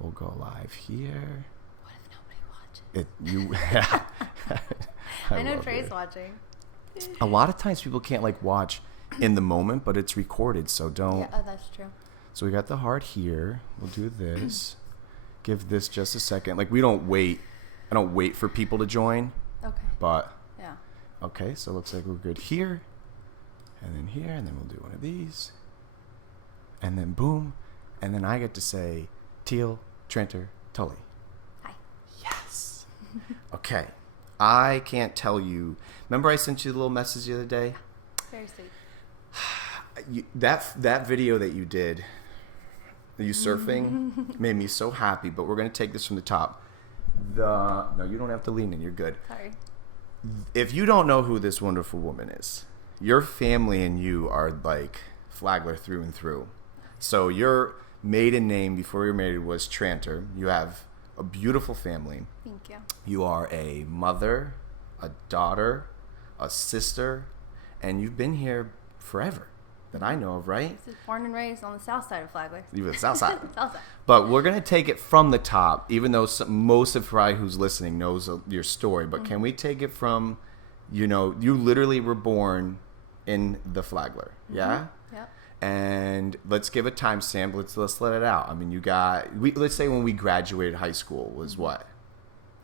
We'll go live here. What if nobody watches? I know Trey's watching. A lot of times people can't like watch in the moment, but it's recorded, so don't. Yeah, that's true. So we got the heart here. We'll do this. Give this just a second. Like we don't wait. I don't wait for people to join. Okay. But yeah. Okay, so it looks like we're good here, and then here, and then we'll do one of these, and then boom, and then I get to say Teal Tranter Tully. Hi. Yes. Okay. I can't tell you. Remember I sent you the little message the other day? Very sweet. That video that you did, you surfing, made me so happy. But we're gonna take this from the top. No, you don't have to lean in. You're good. Sorry. If you don't know who this wonderful woman is, your family and you are like Flagler through and through. So your maiden name before you're married was Tranter. You have a beautiful family. Thank you. You are a mother, a daughter, a sister, and you've been here forever that I know of, right? This is born and raised on the south side of Flagler. You were the south side. South side. But we're going to take it from the top, even though most of probably who's listening knows your story. But can we take it from, you literally were born in the Flagler, yeah? Yep. And let's give a timestamp. Let's let it out. I mean, let's say when we graduated high school was what?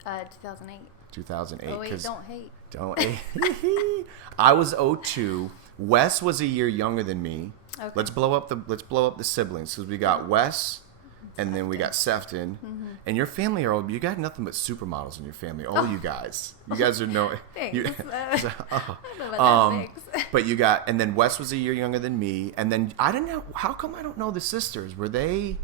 2008. 2008. Oh wait, don't hate. Don't hate. I was 02. Wes was a year younger than me. Okay. Let's blow up the siblings because we got Wes, and then we got Sefton, and your family you got nothing but supermodels in your family. All you guys, you guys are no. Thanks. I don't know about that, thanks. But you got, and then Wes was a year younger than me, and then I didn't know. How come I don't know the sisters? Were they?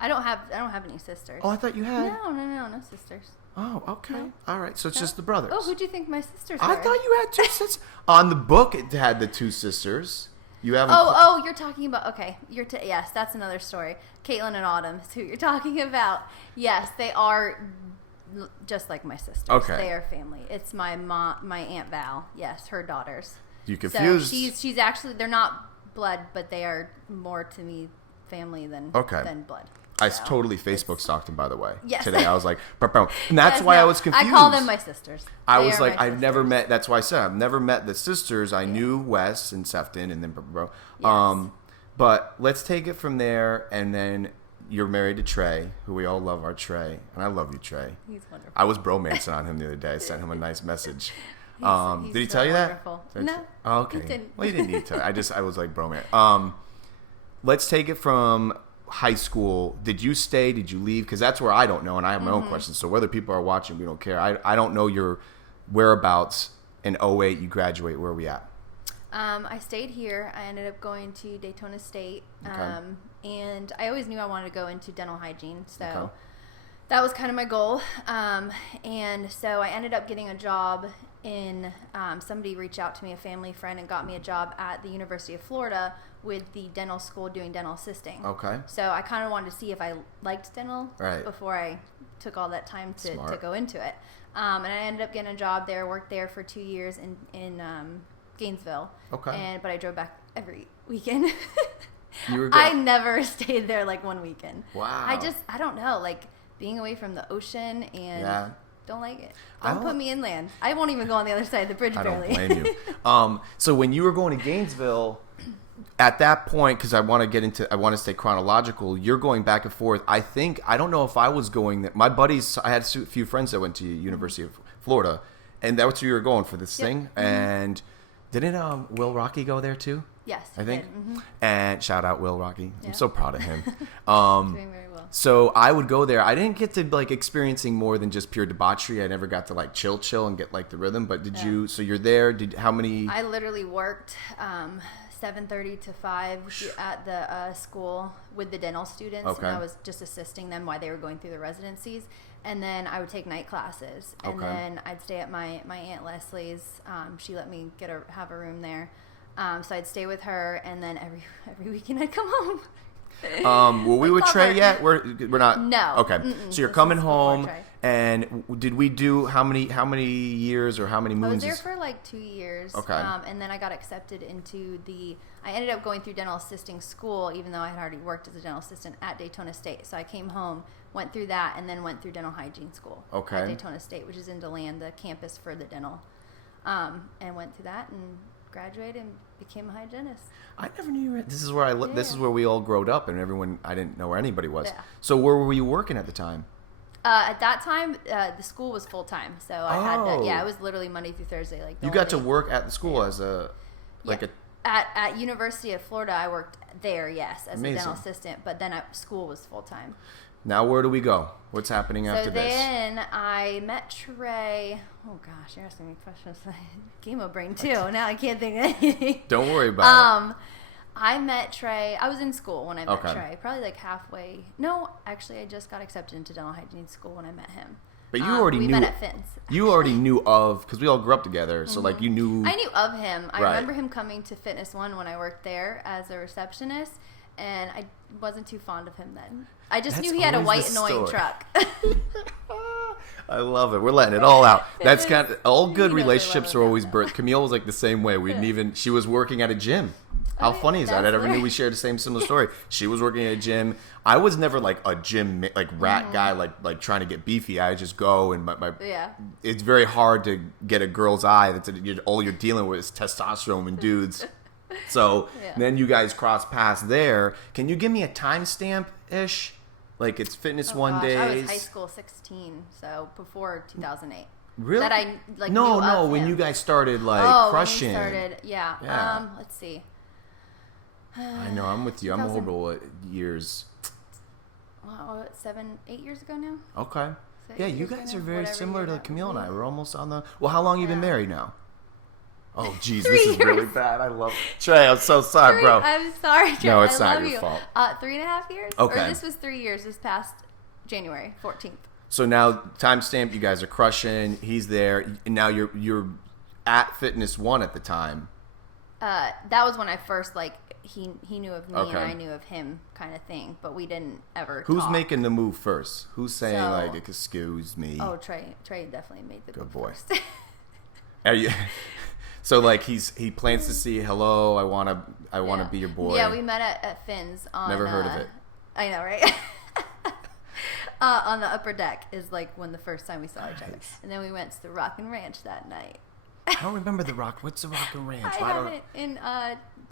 I don't have any sisters. Oh, I thought you had. No sisters. Oh, okay. No. All right. So it's just the brothers. Oh, who'd you think my sisters were? I thought you had two sisters. On the book, it had the two sisters. You haven't. Oh, you're talking about. Okay, yes, that's another story. Caitlin and Autumn is who you're talking about. Yes, they are just like my sisters. Okay. They are family. It's my mom, my Aunt Val. Yes, her daughters. You confused. So she's actually, they're not blood, but they are more to me family than blood. I totally Facebook stalked him, by the way. Yes. Today I was like, and that's why I was confused. I call them my sisters. I was like, I've never met. That's why I said I've never met the sisters. I knew Wes and Sefton, and then Yes. But let's take it from there, and then you're married to Trey, who we all love our Trey, and I love you, Trey. He's wonderful. I was bromancing on him the other day. I sent him a nice message. He's did he so tell you wonderful. that? No. Oh, okay. He didn't. Well, he didn't need to. I was like bromance. Let's take it from high school. Did you stay? Did you leave? Because that's where I don't know, and I have my own questions. So whether people are watching, we don't care. I don't know your whereabouts. In 2008, you graduate. Where are we at? I stayed here. I ended up going to Daytona State, Okay. and I always knew I wanted to go into dental hygiene, so Okay. that was kind of my goal. And so I ended up getting a job in. Somebody reached out to me, a family friend, and got me a job at the University of Florida with the dental school doing dental assisting. Okay. So I kind of wanted to see if I liked dental before I took all that time to go into it. And I ended up getting a job there, worked there for 2 years in Gainesville. Okay. But I drove back every weekend. You were I never stayed there like one weekend. Wow. I don't know, like being away from the ocean and don't like it. Don't put me inland. I won't even go on the other side of the bridge barely. I don't blame you. So when you were going to Gainesville, at that point, because I want to stay chronological, you're going back and forth. I don't know if I was going there. My buddies, I had a few friends that went to University of Florida, and that's where you were going for this thing. Mm-hmm. And didn't Will Rocky go there too? Yes, I think. Mm-hmm. And shout out Will Rocky. Yeah. I'm so proud of him. Doing very well. So I would go there. I didn't get to like experiencing more than just pure debauchery. I never got to like chill and get like the rhythm. But did you? So you're there. How many? I literally worked 7:30 to 5 at the school with the dental students, Okay. and I was just assisting them while they were going through the residencies. And then I would take night classes, and then I'd stay at my Aunt Leslie's. She let me have a room there, so I'd stay with her, and then every weekend I'd come home. Were we with Trey yet? We're not. No. Okay. So you're coming home, And did we do how many years or how many moons? I was there for like 2 years. Okay. And then I got accepted into I ended up going through dental assisting school, even though I had already worked as a dental assistant at Daytona State. So I came home, went through that, and then went through dental hygiene school at Daytona State, which is in DeLand, the campus for the dental. And went through that and graduated and became a hygienist. I never knew you were. This is where This is where we all growed up, and everyone. I didn't know where anybody was. Yeah. So where were you working at the time? At that time, the school was full time, so I had to. Yeah, it was literally Monday through Thursday. Like you got to work at the school as at University of Florida. I worked there, yes, as Amazing. a dental assistant. But then school was full time. Now where do we go? What's happening after this? So then I met Trey. Oh gosh, you're asking me questions. Chemo brain too. Now I can't think of anything. Don't worry about it. I met Trey. I was in school when I met Trey. Probably like halfway. No, actually, I just got accepted into dental hygiene school when I met him. But you already knew. We met at Finn's. You already knew of, because we all grew up together. So like you knew. I knew of him. I remember him coming to Fitness One when I worked there as a receptionist, and I wasn't too fond of him then. I just knew he had a white annoying truck. I love it. We're letting it all out. That's kind of all good relationships are always birthed. Camille was like the same way. We didn't even. She was working at a gym. How funny is that? I never knew we shared the same similar story. She was working at a gym. I was never like a gym like rat guy, like trying to get beefy. I just go and it's very hard to get a girl's eye. All you're dealing with is testosterone and dudes. So then you guys cross paths there. Can you give me a timestamp ish? Like it's Fitness One days. I was high school 16, so before 2008. Really? That I like. No. When you guys started crushing. When we started, yeah. Let's see. I know, I'm with you. I'm horrible at years. Well, 7, 8 years ago now. Okay. Yeah, you guys are very similar to Camille and I. We're almost on the. Well, how long you been married now? Oh, geez, this is really bad. I love it. Trey, I'm so sorry, bro. I'm sorry, Trey. No, it's not your fault. 3.5 years? Okay. Or this was 3 years, this past January 14th. So now, timestamp, you guys are crushing. He's there. And now you're at Fitness One at the time. That was when I first, he knew of me and I knew of him kind of thing, but we didn't ever Who's talk. making the move first? Who's saying, excuse me? Oh, Trey definitely made the move first. Are you... So he plans to see. Hello, I wanna be your boy. Yeah, we met at Finn's. Never heard of it. I know, right? On the upper deck is when the first time we saw each other, and then we went to the Rock and Ranch that night. I don't remember the Rock. What's the Rock and Ranch? I have it in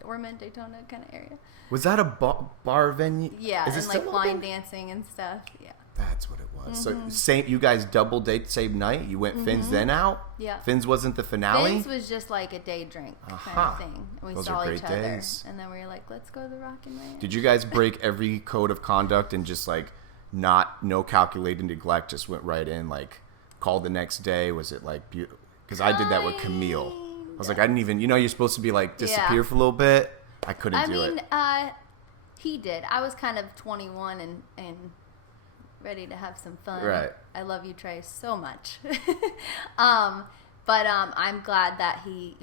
Ormond, Daytona kind of area. Was that a bar venue? Yeah, and line dancing and stuff. Yeah. That's what it was. So you guys double date same night? You went Finn's then out? Yeah. Finn's wasn't the finale? Finn's was just like a day drink kind of thing. And we saw each other. Days. And then we were like, let's go to the Rock and Ranch. Did you guys break every code of conduct and just no calculated neglect, just went right in, called the next day? Was it because I did that with Camille. I was I didn't even, you're supposed to be disappear for a little bit. I couldn't do it. He did. I was kind of 21 and ready to have some fun. Right. I love you, Trey, so much. But I'm glad that he,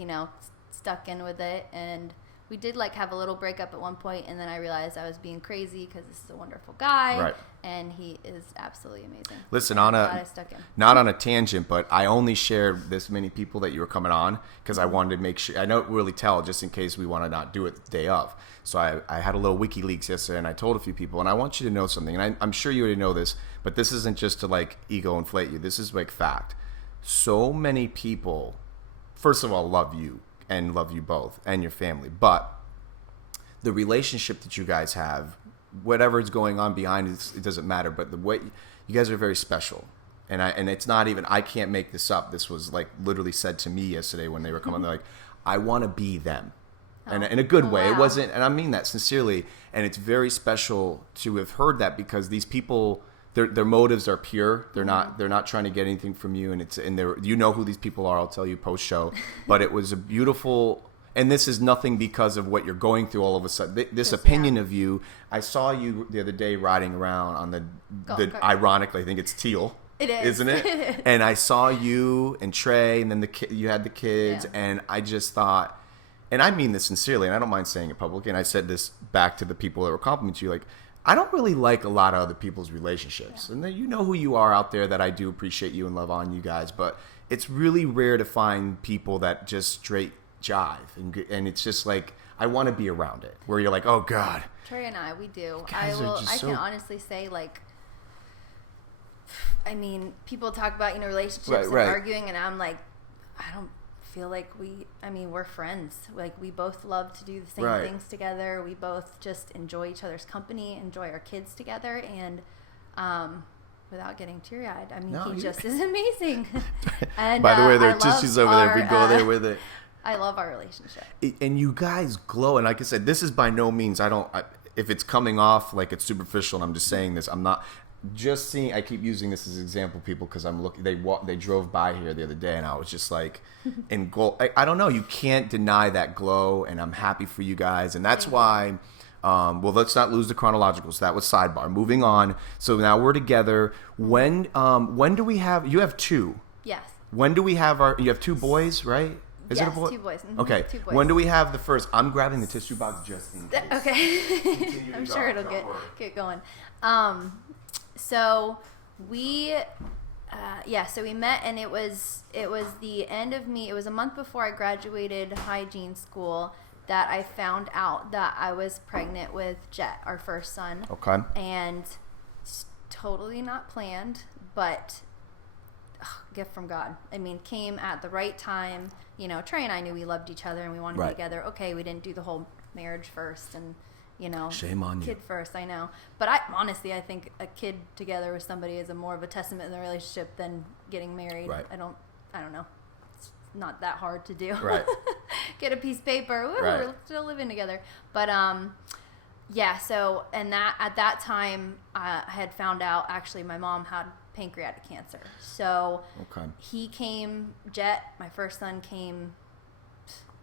stuck in with it. And we did have a little breakup at one point, and then I realized I was being crazy because this is a wonderful guy. Right. And he is absolutely amazing. Listen, not on a tangent, but I only shared this many people that you were coming on because I wanted to make sure. I don't really tell just in case we want to not do it the day of. So I had a little WikiLeaks yesterday, and I told a few people, and I want you to know something. And I'm sure you already know this, but this isn't just to ego inflate you. This is fact. So many people, first of all, love you and love you both and your family, but the relationship that you guys have, whatever is going on behind it doesn't matter. But the way you guys are very special, and it's not even, I can't make this up. This was literally said to me yesterday when they were coming. They're like, I want to be them. And in a good way. Wow. It wasn't, and I mean that sincerely. And it's very special to have heard that because these people, their motives are pure. They're not trying to get anything from you. And you know who these people are. I'll tell you post show. But it was a beautiful, and this is nothing because of what you're going through all of a sudden. This opinion of you, I saw you the other day riding around on the ironically, I think it's Teal. It is. Isn't it? And I saw you and Trey, and then you had the kids, and I just thought. And I mean this sincerely, and I don't mind saying it publicly, and I said this back to the people that were complimenting you, I don't really like a lot of other people's relationships. And then you know who you are out there, that I do appreciate you and love on you guys. But it's really rare to find people that just straight jive. And it's just like, I want to be around it. Where you're like, oh, God. Trey and I, we do. I can honestly say, like, I mean, people talk about, relationships and arguing, and I'm like, I don't feel like we're friends. Like, we both love to do the same things together. We both just enjoy each other's company, enjoy our kids together, and without getting teary-eyed, I mean, he just is amazing. And by the way, there are tissues over there. We go there with it. I love our relationship. And you guys glow. And like I said, this is by no means, if it's coming off like it's superficial and I'm just saying this, I'm not just seeing, I keep using this as an example, people, because I'm looking, they drove by here the other day and I was just like, in glow. I don't know. You can't deny that glow, and I'm happy for you guys. And that's why, well, let's not lose the chronological. So that was sidebar. Moving on. So now we're together. When do we have, you have two. Yes. When do we have you have two boys, right? Is it a boy? 2 boys. Mm-hmm. Okay. 2 boys. When do we have the first? I'm grabbing the tissue box just in case. Okay. I'm sure it'll get going. So we, so we met, and it was the end of it was a month before I graduated hygiene school that I found out that I was pregnant with Jet, our first son. Okay. And it's totally not planned, but gift from God. I mean, came at the right time. Trey and I knew we loved each other and we wanted to be together. Okay, we didn't do the whole marriage first and, shame on kid you. first, I know. But I think a kid together with somebody is a more of a testament in the relationship than getting married. Right. I don't know. It's not that hard to do. Right. Get a piece of paper. Woo, right. We're still living together. But, so, and at that time, I had found out, actually, my mom had pancreatic cancer. So Jet, my first son, came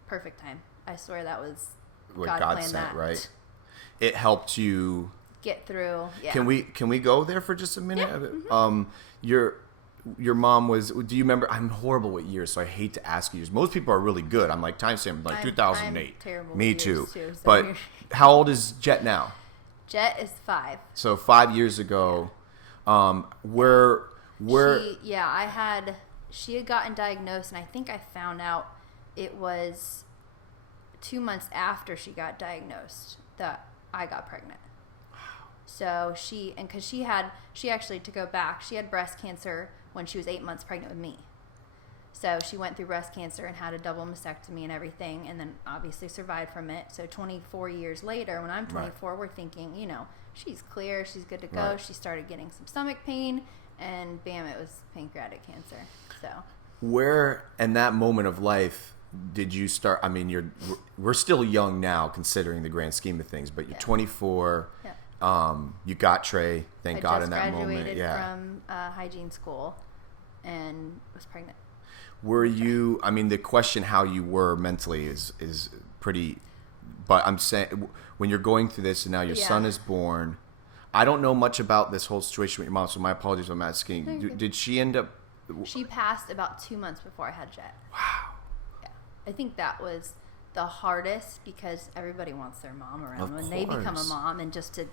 perfect time. I swear that was God planned sent, that. Right? It helped you get through. Yeah. Can we go there for just a minute? Yeah. Mm-hmm. Your mom was. Do you remember? I'm horrible with years, so I hate to ask years. Most people are really good. I'm like timestamp, like 2008. I'm terrible. Me with too. Years too, so but how old is Jet now? Jet is 5. So 5 years ago, she had gotten diagnosed, and I think I found out it was 2 months after she got diagnosed that I got pregnant. So she actually, to go back, she had breast cancer when she was 8 months pregnant with me. So she went through breast cancer and had a double mastectomy and everything, and then obviously survived from it. So 24 years later, when I'm 24, we're thinking, she's clear, she's good to go. Right. She started getting some stomach pain, and bam, it was pancreatic cancer. So where in that moment of life did you start? I mean, we're still young now, considering the grand scheme of things, but you're 24. Yeah. You got Trey, thank God, in that moment. I just graduated from hygiene school and was pregnant. Were you? I mean, the question how you were mentally is pretty. But I'm saying, when you're going through this and now your son is born, I don't know much about this whole situation with your mom, so my apologies if I'm asking. Did she end up? She passed about 2 months before I had Jet. Wow. Yeah, I think that was the hardest, because everybody wants their mom around when they become a mom, and just to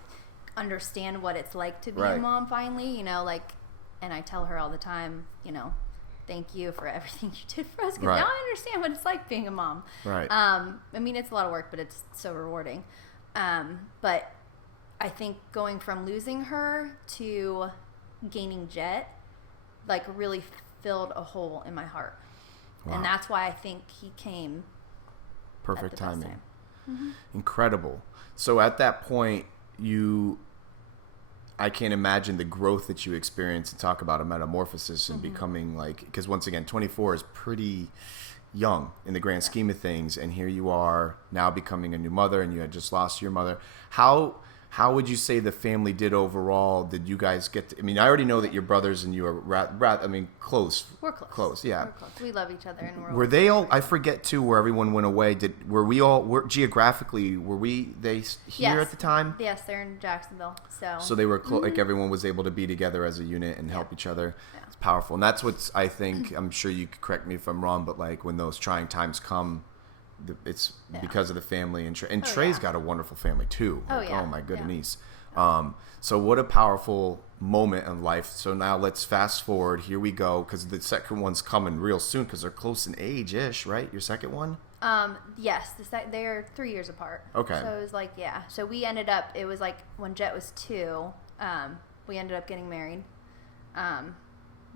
understand what it's like to be a mom finally, and I tell her all the time, thank you for everything you did for us, because now I understand what it's like being a mom. Right. I mean, it's a lot of work, but it's so rewarding. But I think going from losing her to gaining Jet, really filled a hole in my heart. Wow. And that's why I think he came perfect at the timing. best time. Mm-hmm. Incredible. So at that point, I can't imagine the growth that you experienced, and talk about a metamorphosis and becoming because once again, 24 is pretty young in the grand scheme of things, and here you are now becoming a new mother, and you had just lost your mother. How would you say the family did overall? Did you guys get I mean, I already know that your brothers and you are close. We're close. Close, yeah. We're close. We love each other, and were they all? I forget too where everyone went away. Geographically? Were they here at the time? Yes, they're in Jacksonville. So they were like everyone was able to be together as a unit and help each other. Yeah. It's powerful, and that's what's. I think I'm sure you could correct me if I'm wrong, but when those trying times come, it's because of the family, and Trey's got a wonderful family too. Oh my goodness. So what a powerful moment in life. So now let's fast forward. Here we go, because the second one's coming real soon because they're close in age-ish, right? Your second one? Yes, they're 3 years apart. Okay. So it was like, yeah. So we ended up, it was like when Jet was 2, we ended up getting married.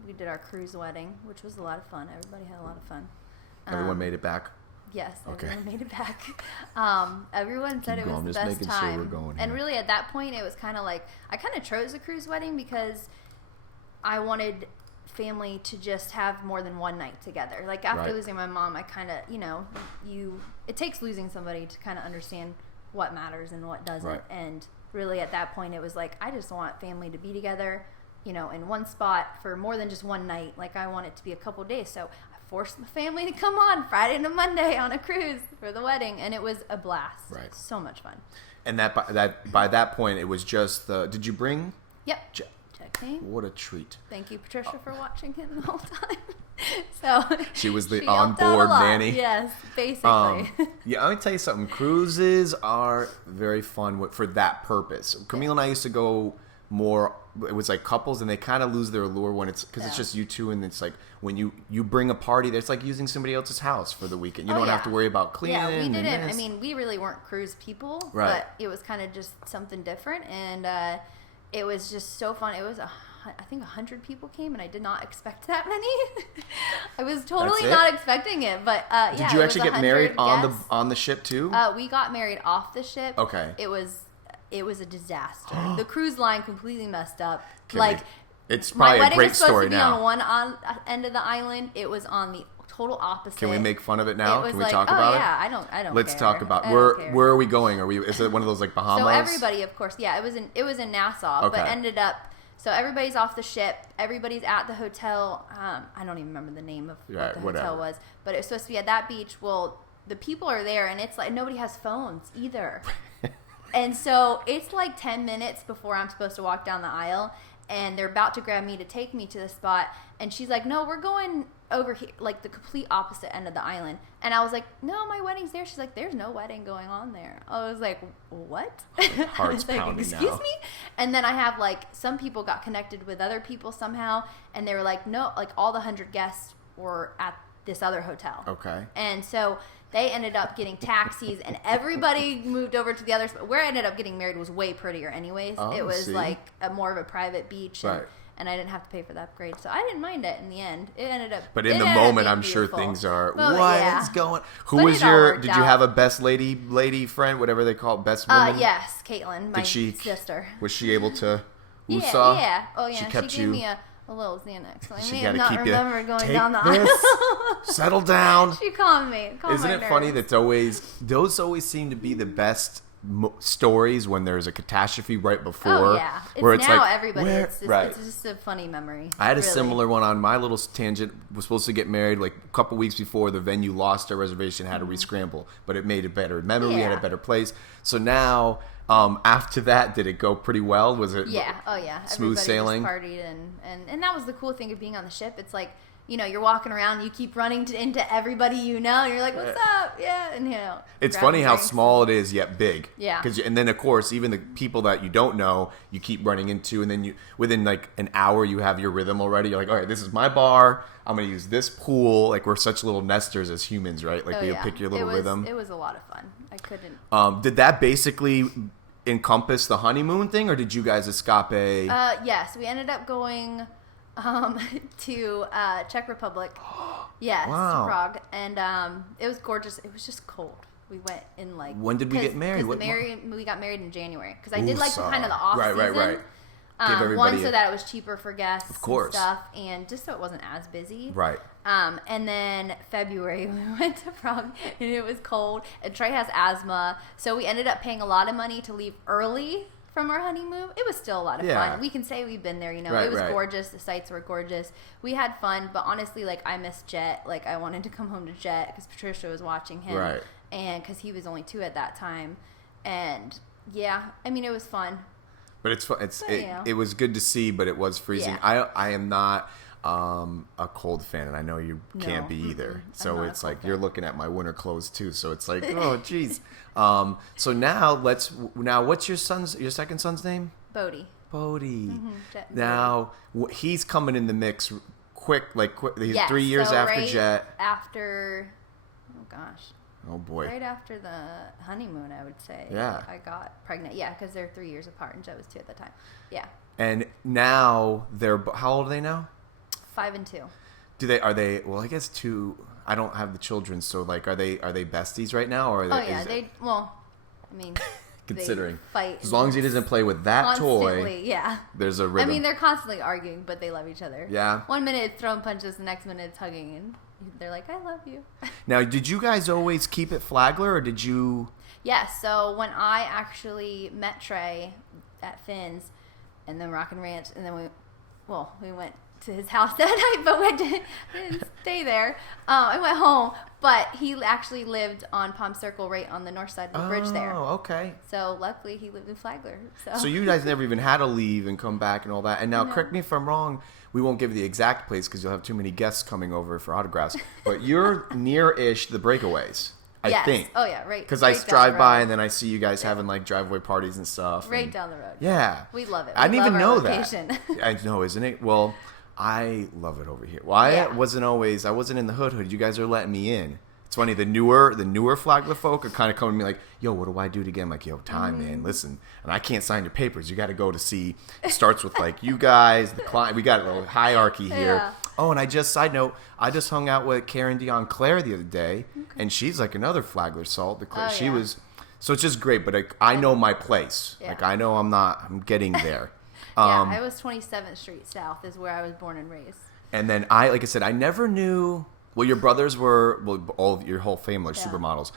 We did our cruise wedding, which was a lot of fun. Everybody had a lot of fun. Everyone made it back? Yes, okay. Everyone made it back. Everyone said it was the best making time. sure we're going and here. Really, at that point, it was kind of like, I kind of chose a cruise wedding because I wanted family to just have more than one night together. Like, after losing my mom, I kind of, it takes losing somebody to kind of understand what matters and what doesn't. Right. And really, at that point, it was like, I just want family to be together, in one spot for more than just one night. Like, I want it to be a couple days. So I forced the family to come on Friday to Monday on a cruise for the wedding, and it was a blast. Right. So much fun. And by that point, it was just did you bring? Yep. Check name. What a treat. Thank you, Patricia, for watching him the whole time. So she was the she helped out onboard a lot. nanny. Yes, basically. Yeah, let me tell you something. Cruises are very fun for that purpose. Camille and I used to go more. It was like couples, and they kind of lose their allure when it's because it's just you two, and it's like when you bring a party, it's like using somebody else's house for the weekend. You don't have to worry about cleaning. Yeah, we didn't. And I mean, we really weren't cruise people, right. But it was kind of just something different, and it was just so fun. It was I think 100 people came, and I did not expect that many. I was totally not expecting it, but yeah. Did you actually get married guests. on the ship too? We got married off the ship. Okay. It was a disaster. The cruise line completely messed up. It's probably a great story now. My wedding was supposed to be on one end of the island. It was on the total opposite. Can we make fun of it now? Can we like, talk about it? Yeah, I don't. Let's care. talk about Care. Where are we going? Is it one of those like Bahamas? So everybody, of course, yeah. It was in Nassau, okay. But ended up. So everybody's off the ship. Everybody's at the hotel. I don't even remember the name of what the hotel was, but it was supposed to be at that beach. Well, the people are there, and it's like nobody has phones either. And so it's like 10 minutes before I'm supposed to walk down the aisle, and they're about to grab me to take me to the spot. And she's like, no, we're going over here, like the complete opposite end of the island. And I was like, no, my wedding's there. She's like, there's no wedding going on there. I was like, what? Heart's I was pounding like, excuse now. me? And then I have like some people got connected with other people somehow, and they were like, no, like all the 100 guests were at this other hotel. Okay. And so they ended up getting taxis, and everybody moved over to the other spot. Where I ended up getting married was way prettier anyways. It was like more of a private beach. And I didn't have to pay for the upgrade. So I didn't mind it in the end. It ended up But in the moment, I'm sure things are, what is going? Who was your, did you have a best lady friend, whatever they call it, best woman? Yes, Caitlin, my sister. Was she able to Yeah. Oh, yeah. She gave me a little Xanax. So I may have not remembered going down the aisle. Settle down. She calmed me. Isn't it funny that those always seem to be the best stories when there's a catastrophe right before? Oh, yeah. It's now like, everybody. It's just a funny memory. I had a similar one on my little tangent. Was supposed to get married like a couple weeks before the venue lost their reservation, had to rescramble, but it made a better memory. We had a better place. So now, after that, did it go pretty well? Was it Everybody smooth sailing? Just partied and that was the cool thing of being on the ship. It's like, you're walking around, you keep running into everybody and you're like, what's up? Yeah, and it's funny how small it is yet big. Yeah. And then of course, even the people that you don't know, you keep running into, and then within like an hour, you have your rhythm already. You're like, all right, this is my bar. I'm gonna use this pool. Like we're such little nesters as humans, right? Like you pick your little rhythm. It was a lot of fun. I couldn't. Did that basically encompass the honeymoon thing, or did you guys escape? Yes, we ended up going to Czech Republic. Yes, wow. to Prague, and it was gorgeous. It was just cold. We went in like. When did we get married? We got married in January because I did like the kind of the off season. Right. Give everybody one so that it was cheaper for guests, of course, and stuff, and just so it wasn't as busy. Right. And then February we went to Prague and it was cold. And Trey has asthma, so we ended up paying a lot of money to leave early from our honeymoon. It was still a lot of fun. We can say we've been there, it was gorgeous. The sights were gorgeous. We had fun, but honestly, like I missed Jet. Like I wanted to come home to Jet because Patricia was watching him, right? And because he was only 2 at that time, and yeah, I mean it was fun. But it was good to see, but it was freezing. Yeah. I am not. a cold fan, and I know you can't be either. So it's like you're looking at my winter clothes too. So it's like, oh, geez. So now what's your second son's name? Bodie. Bodie. Mm-hmm. Now he's coming in the mix quick. He's 3 years after Jet. After, oh gosh. Oh boy. Right after the honeymoon, I would say. Yeah. I got pregnant. Yeah, because they're 3 years apart, and Jet was 2 at the time. Yeah. And now how old are they now? 5 and 2. Are they? Well, I guess 2. I don't have the children, so like, are they besties right now, or? Considering they fight as long as he doesn't play with that toy, yeah. There's a rhythm. I mean, they're constantly arguing, but they love each other. Yeah. 1 minute it's throwing punches, the next minute it's hugging, and they're like, "I love you." Now, did you guys always keep it Flagler, or did you? Yeah. So when I actually met Trey at Finn's, and then Rock and Ranch, and then we went to his house that night, but we didn't stay there. I went home, but he actually lived on Palm Circle, right on the north side of the bridge there. Oh, okay. So luckily, he lived in Flagler. So you guys never even had to leave and come back and all that. And now, correct me if I'm wrong. We won't give the exact place because you'll have too many guests coming over for autographs. But you're near-ish the Breakaways. I think. Oh, yeah, right. Because I drive by and then I see you guys having like driveway parties and stuff. Right down the road. Yeah. We love it. I didn't even know location. that. I know, isn't it? Well, I love it over here. Well, I wasn't in the hood. You guys are letting me in. It's funny, the newer Flagler folk are kind of coming to me like, yo, what do I do to get? I'm like, yo, time, man, listen. And I can't sign your papers. You got to go to see. It starts with like you guys, the client. We got a little hierarchy here. Yeah. Oh, and side note, I just hung out with Karen Dion Claire the other day, and she's like another Flagler salt. She was, so it's just great. But I know my place. Yeah. Like I know I'm getting there. Yeah, I was 27th Street South is where I was born and raised. And then like I said, I never knew. Well, your brothers were your whole family are supermodels,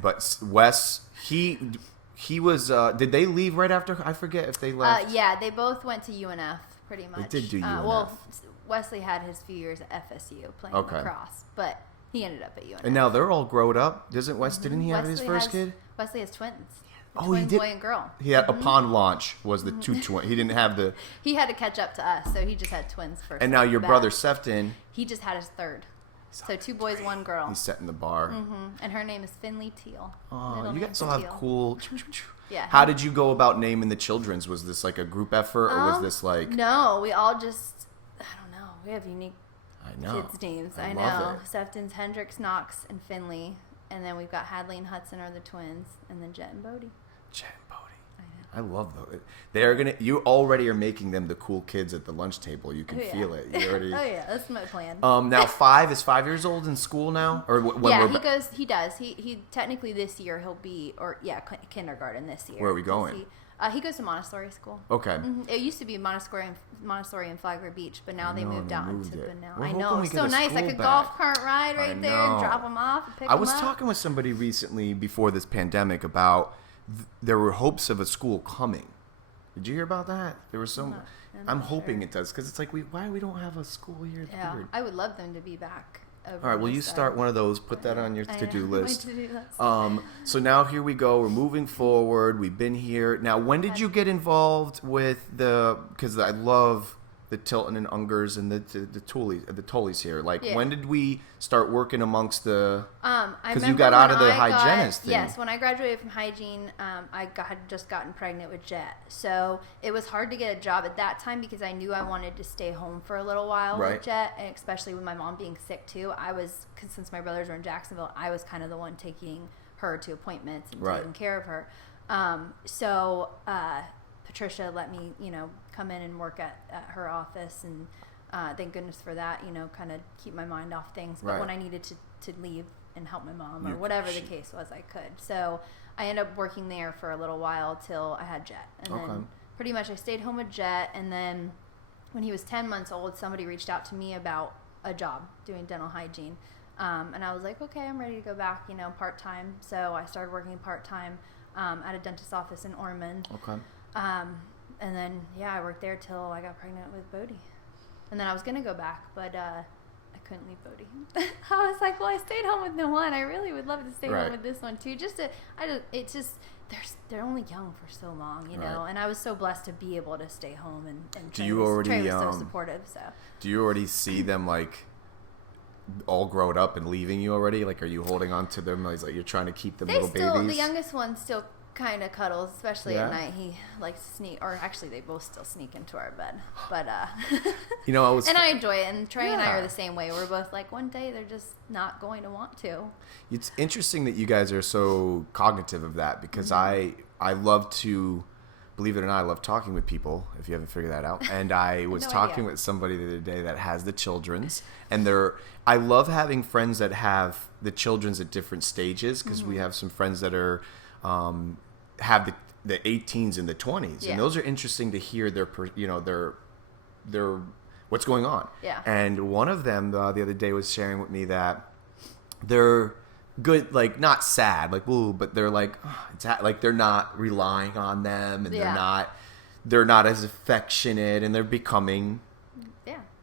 but Wes he was. Did they leave right after? I forget if they left. Yeah, they both went to UNF pretty much. They did do UNF. Well, Wesley had his few years at FSU playing lacrosse, but he ended up at UNF. And now they're all grown up. Didn't he have his first kid? Wesley has twins. He did. Boy and girl. He had upon launch was the two twins. He didn't have the. He had to catch up to us, so he just had twins first. And now your brother Sefton. He just had his third. So 2 boys, 1 girl. He's setting the bar. Mm-hmm. And her name is Finley Teal. Oh, you guys all have cool. Yeah. How did you go about naming the children's? Was this like a group effort, or was this like? No, we all just. I don't know. We have unique. Kids' names. I know. Sefton's Hendricks, Knox, and Finley. And then we've got Hadley and Hudson are the twins. And then Jet and Bodie. I love those. You already are making them the cool kids at the lunch table. You can feel it. You already. Oh yeah, that's my plan. Now 5 is 5 years old in school now, or when he does. He technically this year he'll be kindergarten this year. Where are we going? He goes to Montessori school. Okay. Mm-hmm. It used to be Montessori in Flagler Beach, but now they moved down to Benel. I know. It's so nice, like a golf cart ride right there, and drop them off and pick them up. I was talking with somebody recently before this pandemic about there were hopes of a school coming. Did you hear about that? There was some. I'm hoping it does because it's like why we don't have a school here. Yeah, I would love them to be back. All right, well, you start one of those. Put that on your to-do list. So now here we go. We're moving forward. We've been here. Now, when did you get involved with because I love the Tilton and Ungers and the Tullys here. Like, when did we start working amongst the? Because you got out of the hygienist thing. Yes, when I graduated from hygiene, I had just gotten pregnant with Jet, so it was hard to get a job at that time because I knew I wanted to stay home for a little while with Jet, and especially with my mom being sick too. Because since my brothers were in Jacksonville, I was kind of the one taking her to appointments and taking care of her. So Patricia let me, come in and work at her office, and thank goodness for that, kind of keep my mind off things. But when I needed to leave and help my mom or whatever the case was, I could. So I ended up working there for a little while till I had Jet. And then pretty much I stayed home with Jet, and then when he was 10 months old, somebody reached out to me about a job doing dental hygiene. And I was like, okay, I'm ready to go back, part-time. So I started working part-time at a dentist's office in Ormond. Okay. And then, I worked there till I got pregnant with Bodie. And then I was going to go back, but I couldn't leave Bodie. I was like, well, I stayed home with the one. I really would love to stay home with this one too. They're only young for so long, you know. And I was so blessed to be able to stay home and Trey was so supportive. So do you already see them like all grown up and leaving you already? Like, are you holding on to them like you're trying to keep them little babies? The youngest one still kind of cuddles, especially at night. He likes to sneak, or actually they both still sneak into our bed, but you know, I enjoy it, and Trey and I are the same way. We're both like, one day they're just not going to want to. It's interesting that you guys are so cognitive of that, because I love to, believe it or not, I love talking with people, if you haven't figured that out. And I was talking with somebody the other day that has the children's, and I love having friends that have the children's at different stages, because we have some friends that are have the 18s and the 20s, and those are interesting to hear their what's going on. Yeah. And one of them the other day was sharing with me that they're good, like not sad, like ooh, but they're like like they're not relying on them, and they're not as affectionate, and they're becoming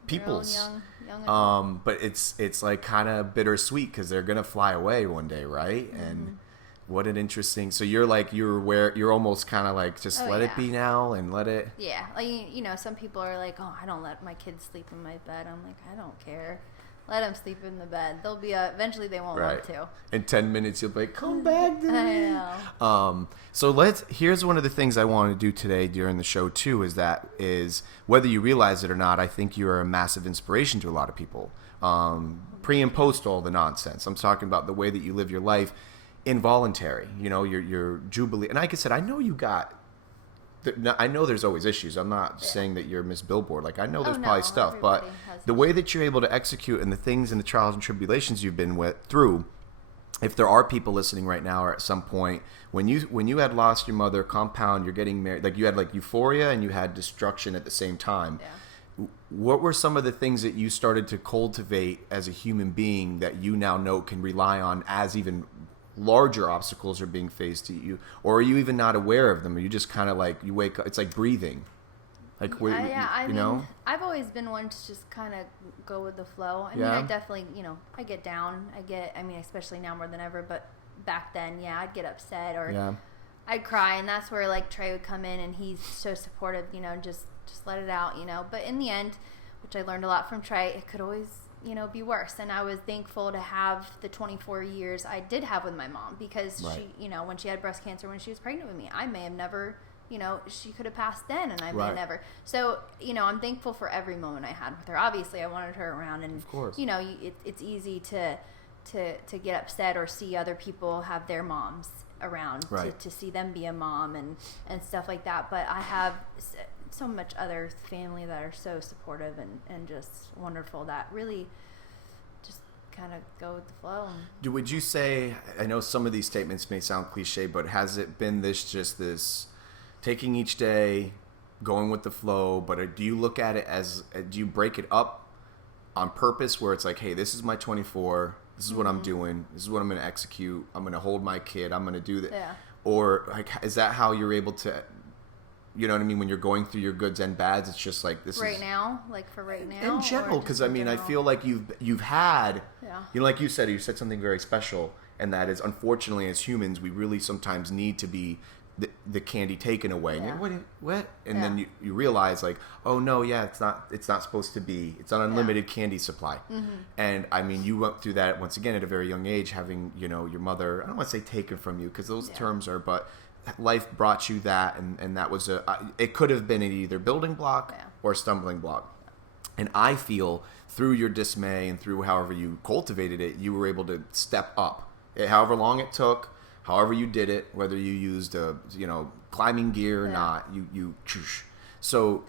peoples. Young but it's like kind of bittersweet, because they're gonna fly away one day, right? And what an interesting. So you're almost kind of like, just let it be now and let it. Yeah, like you know, some people are like, oh, I don't let my kids sleep in my bed. I'm like, I don't care. Let them sleep in the bed. They'll be eventually they won't want to. In 10 minutes you'll be like, come back to me. I know. So here's one of the things I want to do today during the show too, is whether you realize it or not, I think you're a massive inspiration to a lot of people. Pre and post all the nonsense. I'm talking about the way that you live your life. Involuntary, you know, your Jubilee. And like I said, I know I know there's always issues. I'm not saying that you're Miss Billboard. Like, I know there's probably stuff, but the way that you're able to execute, and the things and the trials and tribulations you've been through, if there are people listening right now, or at some point when you had lost your mother, compound, you're getting married, like you had like euphoria and you had destruction at the same time. Yeah. What were some of the things that you started to cultivate as a human being that you now know can rely on as even larger obstacles are being faced to you, or are you even not aware of them? Are you just kind of like, you wake up, it's like breathing, like I mean, I've always been one to just kind of go with the flow. I mean, I definitely, you know, I get down, I mean, especially now more than ever, but back then, I'd get upset, or I'd cry, and that's where like Trey would come in, and he's so supportive, you know, just let it out, you know. But in the end, which I learned a lot from Trey, it could always, you know, be worse. And I was thankful to have the 24 years I did have with my mom, because she, you know, when she had breast cancer, when she was pregnant with me, I may have never, you know, she could have passed then, and I may have never. So, you know, I'm thankful for every moment I had with her. Obviously, I wanted her around, and of course, you know, it's easy to get upset or see other people have their moms around, to see them be a mom and stuff like that. But I have so much other family that are so supportive and just wonderful, that really just kind of go with the flow. Would you say, I know some of these statements may sound cliche, but has it been this taking each day, going with the flow, but do you look at it as, do you break it up on purpose, where it's like, hey, this is my 24, this is what I'm doing, this is what I'm going to execute, I'm going to hold my kid, I'm going to do that? Or like, is that how you're able to, you know what I mean, when you're going through your goods and bads, it's just like, this right now, like for right now, in general? Because I mean, I feel like you've had, you know, like you said something very special, and that is, unfortunately, as humans, we really sometimes need to be the candy taken away, and you're, what? And then you realize, like, oh no, it's not supposed to be. It's an unlimited candy supply. And I mean, you went through that once again at a very young age, having, you know, your mother, I don't want to say taken from you, because those terms are, but life brought you that, and that was it could have been an either building block or stumbling block. And I feel through your dismay and through however you cultivated it, you were able to step up, however long it took, however you did it, whether you used climbing gear or not, you so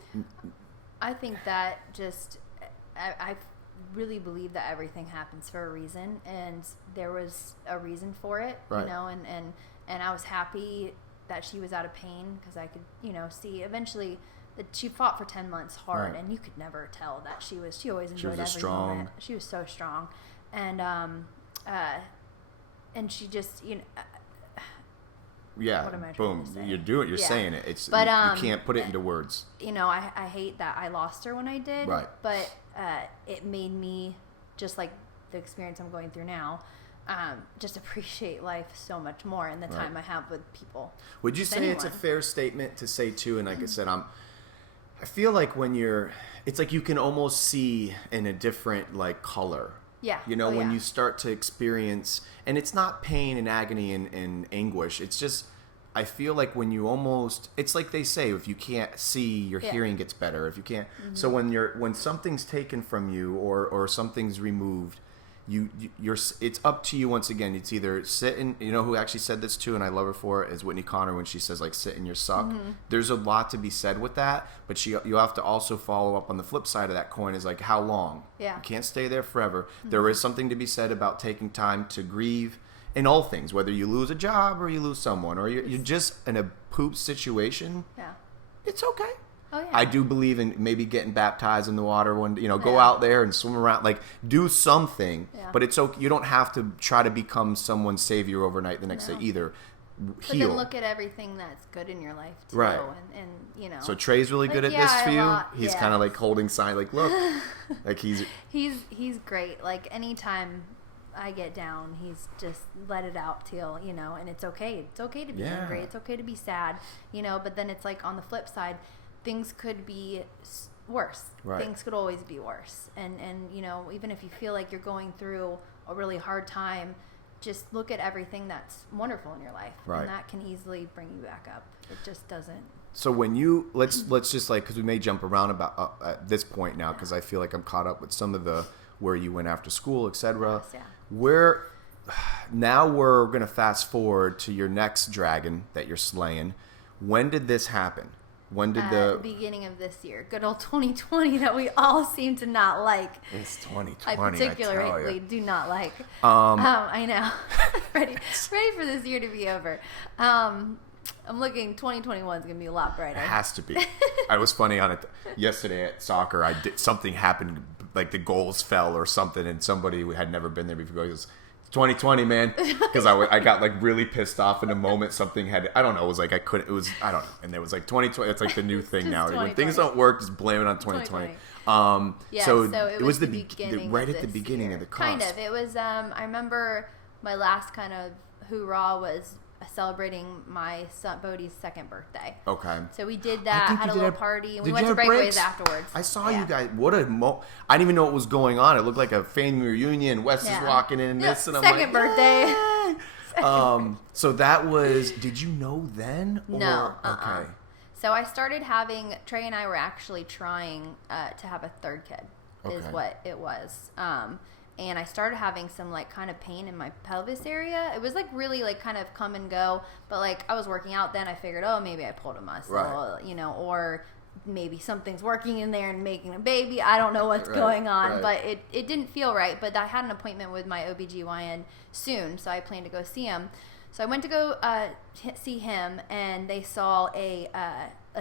I think that just I really believe that everything happens for a reason, and there was a reason for it, you know, and I was happy that she was out of pain, because I could, you know, see eventually that she fought for 10 months hard, and you could never tell that she always enjoyed every moment. She was so strong, and she just, you know. What am I trying to say? You're saying it. It's, but you can't put it into words. You know, I hate that I lost her when I did. Right. But it made me just like the experience I'm going through now, just appreciate life so much more in the time I have with people. Would you say it's a fair statement to say too? And like I said, I feel like when it's like you can almost see in a different like color. Yeah. You know, when you start to experience, and it's not pain and agony and anguish. It's just, I feel like when you almost, it's like they say, if you can't see, your hearing gets better. If you can't, so when something's taken from you or something's removed, you're it's up to you once again. It's either sit in, you know who actually said this too, and I love her for it, is Whitney Connor, when she says like sit in your suck. There's a lot to be said with that, but you have to also follow up on the flip side of that coin, is like how long. You can't stay there forever. There is something to be said about taking time to grieve in all things, whether you lose a job or you lose someone or you're just in a poop situation. It's okay. Oh, yeah. I do believe in maybe getting baptized in the water one, go out there and swim around, like do something, but it's okay. You don't have to try to become someone's savior overnight the next day either. But then look at everything that's good in your life too. Right. And So Trey's really good at this for you. He's kind of like holding sign, like look, like he's great. Like anytime I get down, he's just let it out, Teal, and it's okay. It's okay to be angry. It's okay to be sad, but then it's like on the flip side, things could be worse. Things could always be worse. And even if you feel like you're going through a really hard time, just look at everything that's wonderful in your life. And that can easily bring you back up. It just doesn't. So when you, let's just like, because we may jump around about at this point now, because I feel like I'm caught up with some of the, where you went after school, etc. Now we're going to fast forward to your next dragon that you're slaying. When did this happen? When did the beginning of this year, good old 2020 that we all seem to not like. It's 2020. I particularly do not like. I know. ready for this year to be over. I'm looking. 2021 is gonna be a lot brighter. It has to be. I was funny on it yesterday at soccer. Something happened, like the goals fell or something, and somebody who had never been there before goes, 2020, man, because I got like really pissed off in a moment. Something had, I don't know, it was like I don't know, and there was like 2020. It's like the new thing now. When things don't work, just blame it on 2020. So it was the beginning, right at the beginning of the cusp. Kind of. It was. I remember my last kind of hoorah was celebrating my son Bodhi's second birthday. Okay. So we did that, had a little party, and we went to Breakaways afterwards. I saw you guys. What a I didn't even know what was going on. It looked like a family reunion. Wes is walking in this, and I'm second birthday. So that was, did you know then? Or? No. Okay. So I started having, Trey and I were actually trying to have a third kid, is what it was. And I started having some like kind of pain in my pelvis area. It was like really like kind of come and go, but like I was working out then. I figured, oh, maybe I pulled a muscle, or maybe something's working in there and making a baby. I don't know what's going on, but it didn't feel right. But I had an appointment with my OBGYN soon, so I planned to go see him. So I went to go see him, and they saw a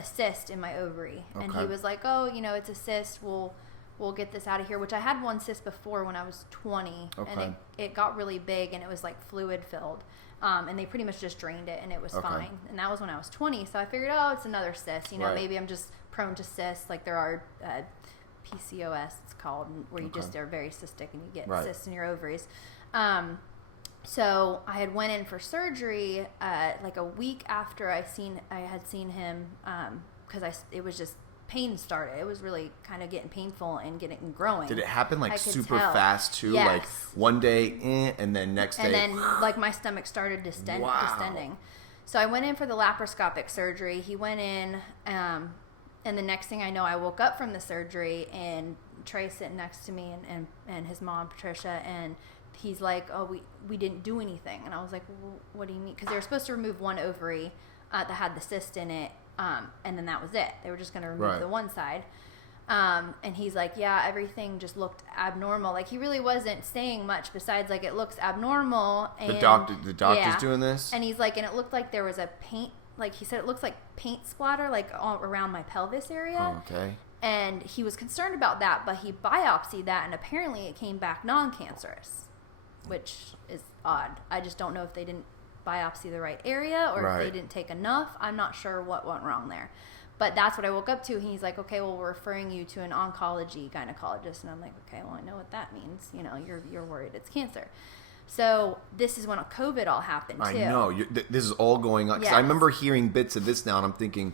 cyst in my ovary, and he was like, oh, it's a cyst. We'll get this out of here, which I had one cyst before when I was 20, and it got really big, and it was like fluid filled, and they pretty much just drained it, and it was fine. And that was when I was 20, so I figured, oh, it's another cyst, maybe I'm just prone to cysts, like there are PCOS, it's called, where you just are very cystic and you get cysts in your ovaries. So I had went in for surgery like a week after I had seen him, because it was just pain started. It was really kind of getting painful and growing. Did it happen like super fast too? Yes. Like one day, and then next day, and then like my stomach started distending. So I went in for the laparoscopic surgery. He went in, and the next thing I know, I woke up from the surgery, and Trey's sitting next to me, and his mom Patricia, and he's like, oh, we didn't do anything. And I was like, well, what do you mean? Because they were supposed to remove one ovary that had the cyst in it. And then that was it. They were just going to remove the one side. And he's like, yeah, everything just looked abnormal. Like, he really wasn't saying much besides, like, it looks abnormal. And the doctor's doing this? And he's like, and it looked like there was a paint, like, he said it looks like paint splatter, like, all around my pelvis area. Oh, okay. And he was concerned about that, but he biopsied that, and apparently it came back non-cancerous, which is odd. I just don't know if they didn't biopsy the right area, or if they didn't take enough. I'm not sure what went wrong there, But that's what I woke up to. He's like, okay, well, we're referring you to an oncology gynecologist. And I'm like, okay, well, I know what that means. You know, you're worried it's cancer. So this is when COVID all happened, too. I know. This is all going on. Because Yes. I remember hearing bits of this now, and I'm thinking,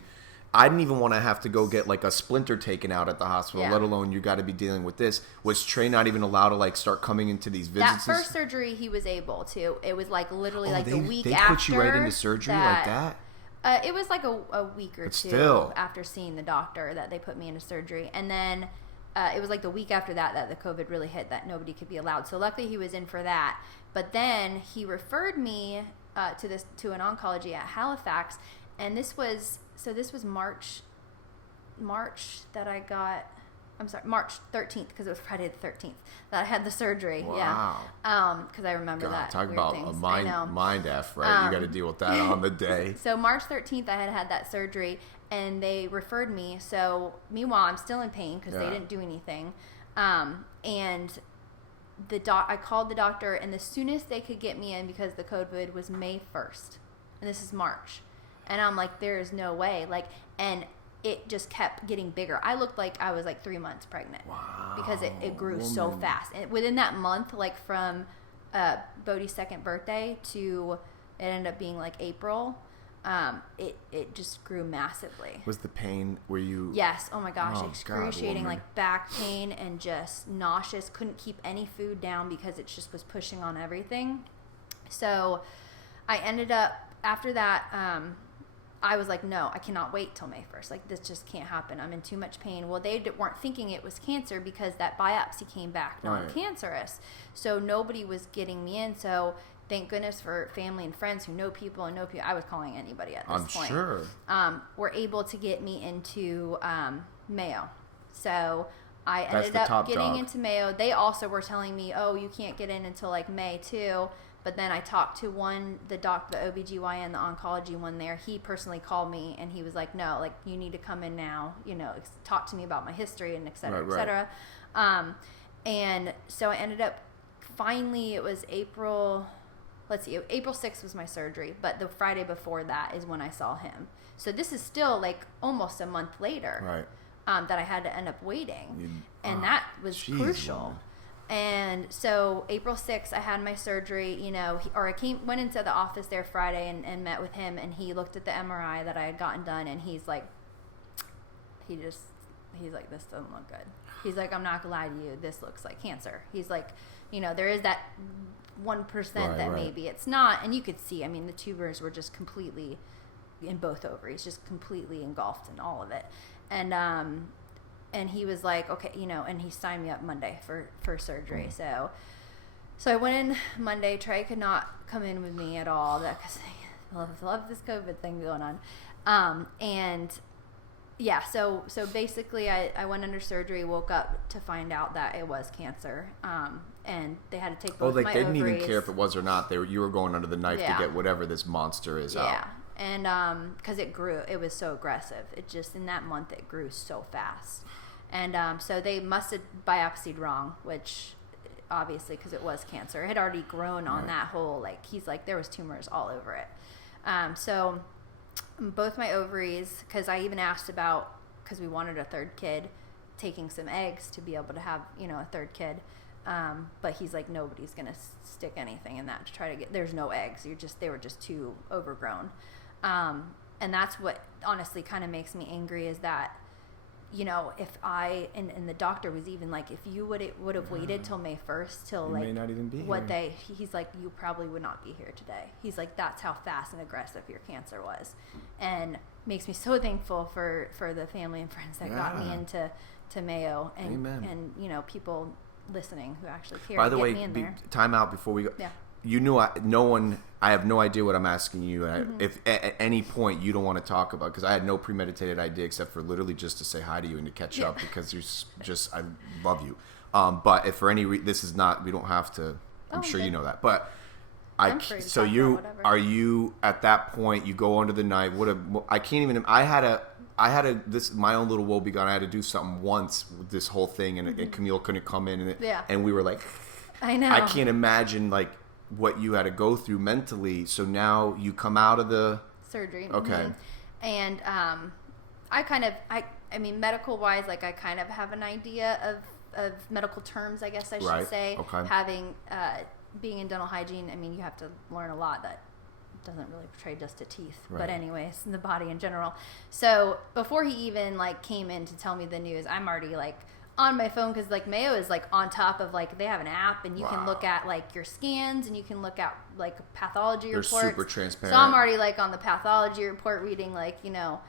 I didn't even want to have to go get, like, a splinter taken out at the hospital, let alone you got to be dealing with this. Was Trey not even allowed to, like, start coming into these visits? That first surgery, he was able to. It was, like, literally, the week they after. They put you right into surgery like that? It was like a week or two after seeing the doctor that they put me into surgery. And then it was like the week after that the COVID really hit, that nobody could be allowed. So luckily he was in for that. But then he referred me to an oncology at Halifax. And this was March that I got... I'm sorry, March 13th, because it was Friday the 13th that I had the surgery. Wow. Yeah. Because I remember that. Talk weird about things. a mind F, right? You got to deal with that on the day. So March 13th, I had that surgery, and they referred me. So meanwhile, I'm still in pain because they didn't do anything. And I called the doctor, and the soonest they could get me in, because the COVID was May 1st, and this is March. And I'm like, there is no way. And it just kept getting bigger. I looked like I was 3 months pregnant. Wow. Because it grew so fast. And within that month, from Bodhi's second birthday to it ended up being April, it just grew massively. Was the pain, were you... Yes. Oh my gosh. Excruciating, God, back pain and just nauseous. Couldn't keep any food down because it just was pushing on everything. So I ended up, after that... I was like, no, I cannot wait till May 1st. This just can't happen. I'm in too much pain. Well, they weren't thinking it was cancer because that biopsy came back non-cancerous. So nobody was getting me in. So thank goodness for family and friends who know people. I was calling anybody at this point. I'm sure. Were able to get me into Mayo. So I ended up getting into Mayo. They also were telling me, oh, you can't get in until May too. But then I talked to the OBGYN, the oncology one there. He personally called me, and he was like, no, you need to come in now, talk to me about my history, and et cetera, et cetera. And so I ended up, finally, it was April 6th was my surgery, but the Friday before that is when I saw him. So this is still, almost a month later that I had to end up waiting. And that was crucial. Man. And so April 6th, I had my surgery, went into the office there Friday and met with him, and he looked at the MRI that I had gotten done, and he's like, this doesn't look good. He's like, I'm not gonna lie to you, this looks like cancer. He's like, there is that 1% that maybe it's not, and you could see, the tumors were just completely in both ovaries, just completely engulfed in all of it. And he was like, okay, and he signed me up Monday for surgery. So I went in Monday. Trey could not come in with me at all because I love this COVID thing going on. And yeah, so basically I went under surgery, woke up to find out that it was cancer. And they had to take both my ovaries. They didn't even care if it was or not. You were going under the knife to get whatever this monster is out. Yeah. And because it grew, it was so aggressive. It just, in that month, it grew so fast. And so they must have biopsied wrong, which obviously, because it was cancer, it had already grown on that whole, he's like, there was tumors all over it. So both my ovaries, because I even asked about, because we wanted a third kid, taking some eggs to be able to have, a third kid. But he's like, nobody's going to stick anything in that to try to get, there's no eggs. They were just too overgrown. And that's what honestly kind of makes me angry, is that, if I, and the doctor was even like, if you would have waited till May 1st, till you may not even be what here. He's like, you probably would not be here today. He's like, that's how fast and aggressive your cancer was. And makes me so thankful for the family and friends that got me into Mayo, and people listening who actually care. By the way, me in there. Time out before we go. Yeah. I have no idea what I'm asking you. And if at any point you don't want to talk about, because I had no premeditated idea except for literally just to say hi to you and to catch up, because you're just, I love you. But if for any this is not, we don't have to, I'm sure you know that. But are you at that point, you go under the knife, I can't even, I had my own little woebegone. I had to do something once with this whole thing, and Camille couldn't come in, and we were like, I know. I can't imagine what you had to go through mentally. So now you come out of the surgery. Okay. And I mean, medical wise, like I kind of have an idea of medical terms, I guess I should say. Okay. Having, being in dental hygiene, I mean, you have to learn a lot that doesn't really portray just to teeth, but anyways, in the body in general. So before he even like came in to tell me the news, I'm already like on my phone, because like Mayo is like on top of, like, they have an app and you can look at like your scans and you can look at like pathology reports. They're super transparent. So I'm already like on the pathology report reading like, you know,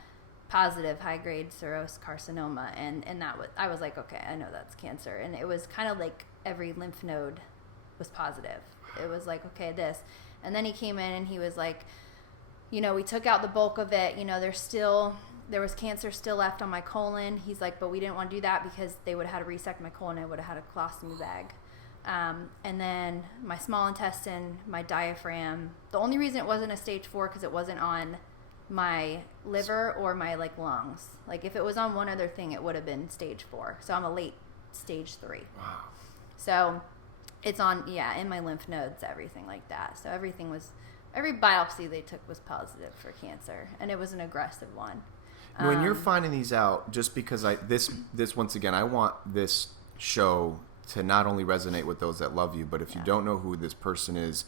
positive high grade serous carcinoma, and that was, I was like, okay, I know that's cancer. And it was kind of like every lymph node was positive. It was like, okay, this. And then he came in and he was like, you know, we took out the bulk of it. You know, there was cancer still left on my colon. He's like, but we didn't want to do that because they would have had to resect my colon. I would have had a colostomy bag. And then my small intestine, my diaphragm. The only reason it wasn't a stage 4 because it wasn't on my liver or my like lungs. Like if it was on one other thing, it would have been stage 4. So I'm a late stage 3. Wow. So it's on, in my lymph nodes, everything like that. So every biopsy they took was positive for cancer, and it was an aggressive one. When you're finding these out, just because this once again, I want this show to not only resonate with those that love you, but if you don't know who this person is,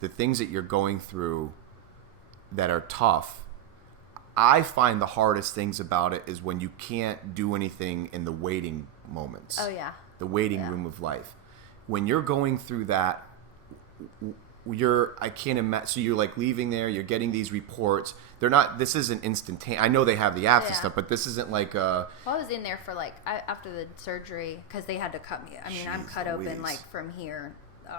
the things that you're going through that are tough, I find the hardest things about it is when you can't do anything in the waiting moments. Oh, yeah. The waiting room of life. When you're going through that, I can't imagine. So you're like leaving there, you're getting these reports. This isn't instantaneous. I know they have the apps and stuff, but this isn't like Well, I was in there for like, after the surgery, because they had to cut me. I mean, I'm cut open like from here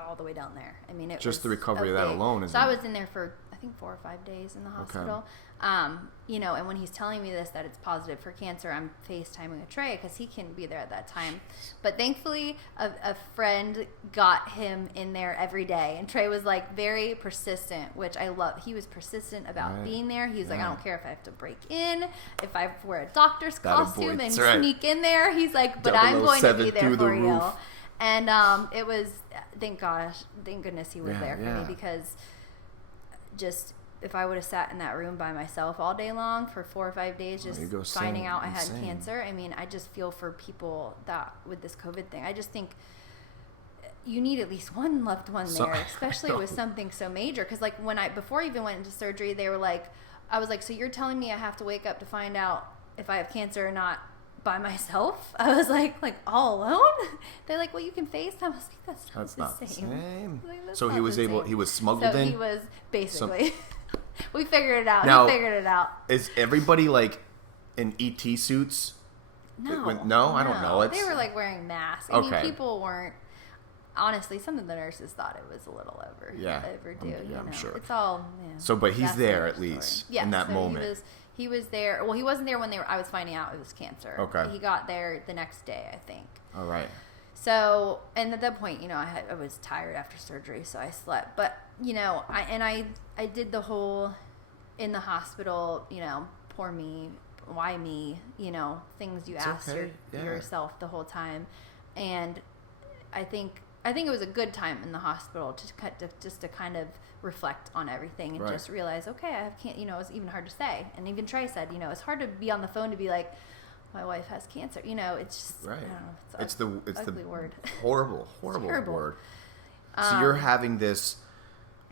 all the way down there. I mean, it just was the recovery of that alone. So I was in there for, I think, 4 or 5 days in the hospital. Okay. You know, and when he's telling me this, that it's positive for cancer, I'm FaceTiming a Trey because he couldn't be there at that time. But thankfully, a friend got him in there every day. And Trey was like very persistent, which I love. He was persistent about being there. He was like, I don't care if I have to break in, if I wear a doctor's costume and sneak in there. He's like, but I'm going to be there for you. And it was, thank goodness he was there for me, because just, if I would have sat in that room by myself all day long for 4 or 5 days, just finding out I had cancer. I mean, I just feel for people that with this COVID thing. I just think you need at least one loved one there, especially with something so major. Because like before I even went into surgery, they were like, I was like, so you're telling me I have to wake up to find out if I have cancer or not by myself? I was like all alone? They're like, well, you can FaceTime. I was like, that's not the same. Like, so he was smuggled in? He was basically... We figured it out. Now, he figured it out. Is everybody like in ET suits? No. I don't know. They were like wearing masks. I mean, people weren't. Honestly, some of the nurses thought it was a little overdue. I'm sure. It's all. So, but he's there at least in that moment. He was there. Well, he wasn't there when I was finding out it was cancer. Okay. He got there the next day, I think. All right. So, and at that point, you know, I was tired after surgery, so I slept. But, you know, I did the whole in the hospital, you know, poor me, why me, you know, things you ask yourself the whole time. And I think it was a good time in the hospital just to kind of reflect on everything and just realize, okay, you know, it was even hard to say. And even Trey said, you know, it's hard to be on the phone to be like, my wife has cancer. You know, it's just, I don't know. It's the ugly word. Horrible word. So you're having this,